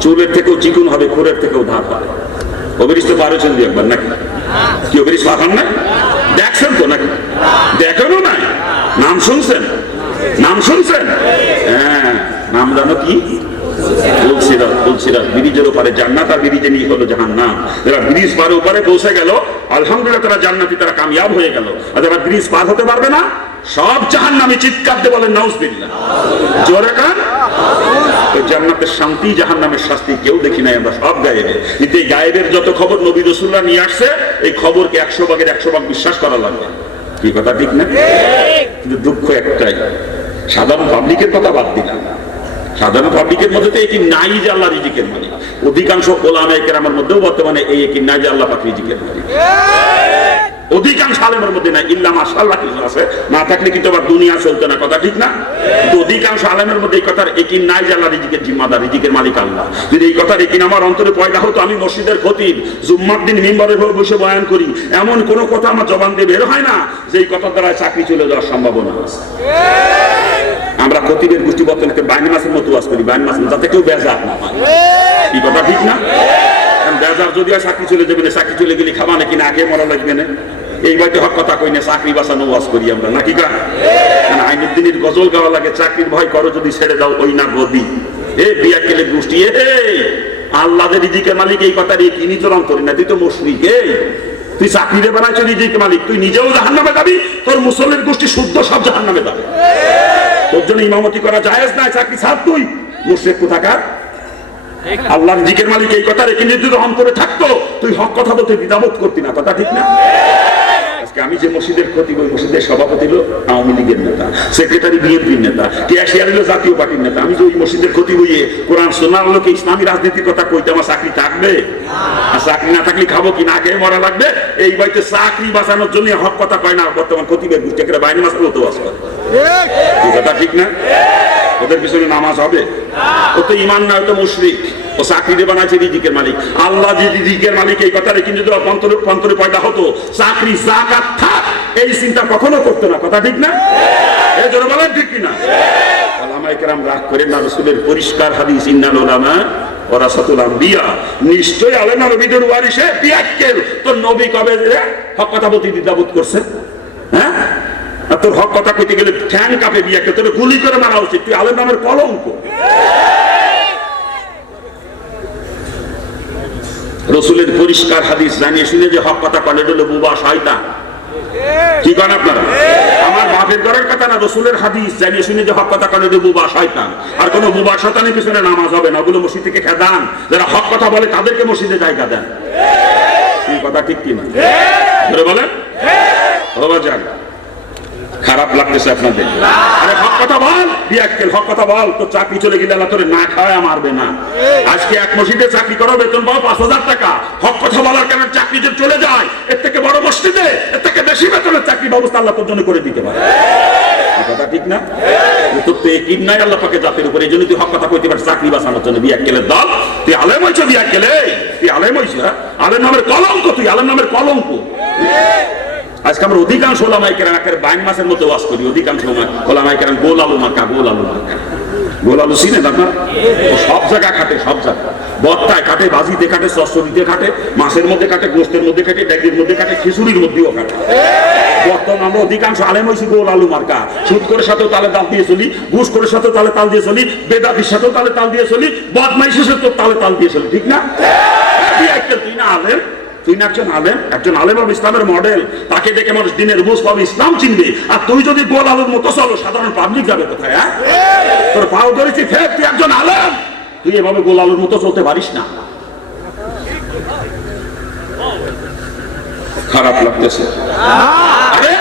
চুলের থেকেও চিকুন হবে, খোরের থেকেও ধার হবে। ও ব্রিজ তো পারে চলবে একবার নাকি? কি ও ব্রিজ পাঠান না? দেখছেন তো নাকি? দেখেনও নাই? নাম শুনছেন? নাম শুনছেন? হ্যাঁ, নাম জানো কি? ব্রিজের ওপারে জান্নাত, আর ব্রিজে নিয়ে হলো জাহান্নাম। যারা ব্রিজ পারে ওপারে পৌঁছে গেল, আলহামদুলিল্লাহ তারা জান্নাতি, তারা কামিয়াব হয়ে গেল। আর যারা ব্রিজ পার হতে পারবে না, সব জাহান্নামী। চিৎকার দিয়ে বলেন নাউজুবিল্লাহ, জোরে কান। জান্নাতের শান্তি, জাহান্নামের শাস্তি কেউ দেখি নাই আমরা, সব গায়েবে। কিন্তু এই গায়েবের যত খবর নবী রাসূলরা নিয়ে আসছে, এই খবরকে 100 ভাগের 100 ভাগ বিশ্বাস করা লাগবে। কি কথা ঠিক না? কিন্তু দুঃখ একটাই, সাধারণ পাবলিকের কথা বাদ দিলাম, সাধারণ পাবলিকের মধ্যে তো এটি নাই যে আল্লাহ রিজিকের মালিক। অধিকাংশ ওলামায়ে কেরামের মধ্যেও বর্তমানে এই একই নাই যে আল্লাহ পাক রিজিকের মালিক। অধিকাংশ আলেমের মধ্যে নাই, ইল্লা মাশাআল্লাহ কিছু আছে, না থাকলে কিন্তু আবার দুনিয়া চলতো না, কথা ঠিক না? কিন্তু অধিকাংশ আলেমের মধ্যে এই কথার একই নাই যে আল্লাহ রিজিকের জিম্মাদার, রিজিকের মালিক আল্লাহ। যদি এই কথার একই আমার অন্তরে পয়দা হতো, আমি মসজিদের খতিব, জুম্মার দিন মিম্বরে বসে বয়ান করি, এমন কোন কথা আমার জবান দিয়ে বের হয় না যে এই কথার দ্বারা চাকরি চলে যাওয়ার সম্ভাবনা আছে। আমরা খতিবের গোষ্ঠী বর্তমানে বাইন মাসের মতো ওয়াজ করি, বাইন মাস যাতে কেউ বেজার না হয়। কি কথা ঠিক না? বেজার যদি হয় চাকরি চলে যাবে না, চাকরি চলে গেলে খাবা নাকি না, আগে মরা লাগবে না। এই বাড়িতে হক কথা কই না, চাকরি বাঁচানো ওয়াজ করি আমরা নাকি গা? আইনুদ্দিনের গজল গাওয়া লাগে, চাকরির ভয় করো যদি ছেড়ে দাও ওই না গদি। এ বিয়া কেলে গোষ্ঠী, আল্লাহদের রিজিকের মালিক, এই কথা দিয়ে কি নিজের অন্তরি না? তুই তো মুশরিক, তুই চাকরিতে বানাইছ রিজিকের মালিক, তুই নিজেও জাহান্নামে যাবি, তোর মুসলিমের গোষ্ঠী শুদ্ধ সব জাহান্নামে যাবে। তোর জন্য ইমামতি করা জায়েজ নাই, চাকরি ছাড়, তুই মুশরিক কোথাকার। আল্লাহর রিজিকের মালিক এই কথা রেখে যদি অন্তরে থাকতো, তুই হক কথা বলতে দ্বিধাবোধ করতি না, কথা ঠিক না? আজকে আমি যে মসজিদের খতিব, ওই মসজিদের সভাপতি হলো আওয়ামী লীগের নেতা, সেক্রেটারি বিএনপির নেতা, ক্যাশিয়ার হলো জাতীয় পার্টির নেতা। আমি যে ওই মসজিদের খতিব হইয়ে কোরআন সুন্নাহর লোকে ইসলামী রাজনীতির কথা কইতে আমার চাকরি থাকবে? আর চাকরি না থাকলে খাবো কি, না খেয়ে মরা লাগবে? এই বাড়িতে চাকরি বাঁচানোর জন্য হক কথা কয় না বর্তমান খতিবের গোষ্ঠী, বাইরে মাস মতো আছে, কথা ঠিক না? ওদের পিছনে নামাজ হবে? ও তো ইমান না, ও তো মুশরিক। ও চাকরি বানাইছে রিজিকের মালিক। আল্লাহ যে রিজিকের মালিক, এই কথাটা কিন্তু অন্তরে পয়দা হতো, চাকরি যাকাত থাক, এই চিন্তা কখনো করতো না, কথা ঠিক না? এই জন্য বলেন ঠিক কিনা? ওলামায়ে কেরাম রাগ করেন না, রাসূলের পরিষ্কার হাদিস, ইন্নাল উলামা ওয়ারাসাতুল আম্বিয়া, নিশ্চয়ই আলেমা নবীদের ওয়ারিসে। বিয়াক্কেল, তোর নবী কবে হক কথা বলতে দ্বিধাবোধ করছে? হ্যাঁ, তোর হক কথা কইতে গেলে ঠ্যাং কাঁপে, বিয়াকে তোর গুলি করে মারা উচিত, তুই আলেম নামের কলঙ্ক। রসুলের পরিষ্কার হাদিস জানিয়ে শুনে যে হক কথা কলে হলো বুবা শয়তান। কি করেন আপনারা? আমার বাপের ঘরের কথা না, রসুলের হাদিস জানিয়ে শুনে যে হক কথা কলে হলো বুবা শয়তান। আর কোন বুবা শয়তানের পিছনে নামাজ হবে না, ওগুলো মসজিদ থেকে খেদান। যারা হক কথা বলে তাদেরকে মসজিদে জায়গা দেন। এই কথা ঠিক কিনা বলেন? খারাপ লাগতেছে আপনাদের? আরে হক কথা বল, বিয়াক্কেল হক কথা বল। তো চাকরি চলে গেলে আল্লাহ তোরে না খাওয়ায় মারবে না। আজকে এক মসজিদে চাকরি করো, বেতন পাও 5,000 টাকা। হক কথা বলার কারণে চাকরি যে চলে যায়, এর থেকে বড় মসজিদে এর থেকে বেশি বেতনের চাকরি ব্যবস্থা আল্লাহ তোর জন্য করে দিতে পারে। কথা ঠিক না? তোর তো একিন নাই আল্লাহ পাকের জাতির উপরে, এই জন্য তুই হক কথা কইতে পারছিস চাকরি বাঁচানোর জন্য। বিয়াক্কেলের দল, তুই আলেম হইছ। বিয়াক্কেলে তুই আলেম হইছ, আলেম নামের কলঙ্ক, তুই আলেম নামের কলঙ্ক। আজকে আমরা অধিকাংশ ওলামায়ে কেরাম একের বাইন মাসের মতো ওয়াজ করি। অধিকাংশ ওলামায়ে কেরাম গোল আলু মার্কা, গোল আলু মার্কা। গোল আলু চিনেন আপনার? ও সব জায়গায় খাটে, সব জায়গায়। বত্তায় খাটে, বাজিতে খাটে, চচ্চড়িতে খাটে, মাছের মধ্যে খাটে, গোস্তের মধ্যে খাটে, ডেগির মধ্যে খাটে, খিচুড়ির মধ্যেও খাটে। বর্তমান আমরা অধিকাংশ আলেম হয়েছি গোল আলু মার্কা। সুদ করে সাথেও তালে তাল দিয়ে চলি, ঘুষ করে সাথেও তালে তাল দিয়ে চলি, বেদাতির সাথেও তালে তাল দিয়ে চলি, বদমাইশের সাথেও তালে তাল দিয়ে চলি। ঠিক না? তুই না আলেম, তুই না একজন আলেম। একজন আলেম হবে ইসলামের মডেল, তাকে দেখে মানুষ দিনের বুঝ পাবে, ইসলাম চিনবে। আর তুই যদি গোল আলুর মতো চলো, সাধারণ পাবলিক যাবে কোথায়? তোর পাও ধরেছি ফের, তুই একজন আলেম, তুই এভাবে গোল আলুর মতো চলতে পারিস না। খারাপ লাগতেছে? আরে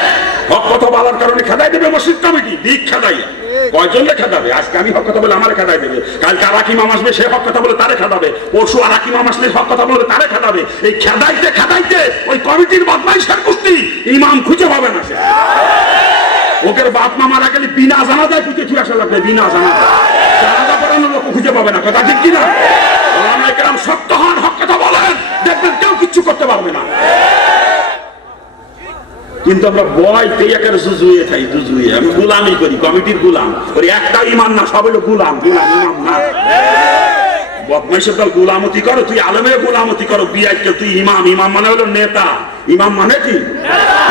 হক কথা বলার কারণে খেদাই দেবে মসজিদ কমিটি, দিক খেদাইয়া। কয়জন খেদাবে? আজকে আমি হক কথা বলে আমার খেদাই দেবে, কালকে আর ইমাম আসবে, সে হক কথা বলে তারে খেদাবে, পরশু আর ইমাম আসলে হক কথা বলে তারে খেদাবে। এই খেদাইতে খেদাইতে ওই কমিটির বদমাইশের কুস্তি ইমাম খুঁজে পাবে না। সে ওকে বাপ মা মারা গেলে বিনা জানাজায় খুঁজে ছুঁয়ে আসা লাগবে, বিনা জানাজা পড়ানোর লোক খুঁজে পাবে না। কথা ঠিক কিনা? ওলামায়ে কেরাম শক্ত হন, হক কথা বলেন, দেখবেন কেউ কিচ্ছু করতে পারবে না। কিন্তু আমরা বয়তেই একেবারে জুজুয়ে থাকি, জুজুয়ে। আমি গোলামি করি, কমিটির গোলাম। ওই একটা ইমান না, সব হলো গোলাম, গোলাম ইমাম না। বদমাইশের দল গোলামতি করো, তুই আলেমে গোলামতি করো। বিয়াক্কেল তুই ইমাম। ইমাম মানে হলো নেতা। ইমাম মানে কি?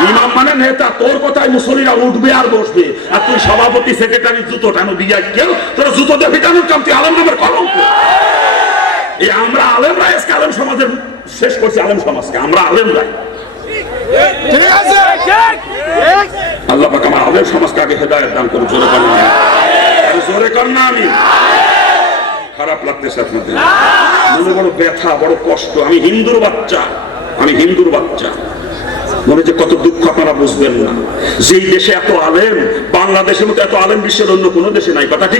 ইমাম মানে নেতা। তোর কথায় মুসল্লিরা উঠবে আর বসবে, আর তুই সভাপতি সেক্রেটারি জুতো টানো। বিয়াক্কেল তোর জুতো দিয়ে পিটানোর কাম, তুই আলেম নামের কলঙ্ক। এই আমরা আলেমরা আজকে আলেম সমাজের শেষ করছি, আলেম সমাজকে আমরা আলেমরাই। আল্লাহ পাক আমার আলেম সমাজকে আগে হেদায়েত দান করুন। জোরে কর না, জোরে কর না। আমি খারাপ লাগতেছে আপনাদের? মনে বড় ব্যথা, বড় কষ্ট। আমি হিন্দুর বাচ্চা, আমি হিন্দুর বাচ্চা। মনে যে কত দুঃখ আপনারা বুঝবেন না। যেই দেশে এত আলেম, বাংলাদেশের মতো এত আলেম বিশ্বের অন্য কোনো দেশে নাই। কথা ঠিক।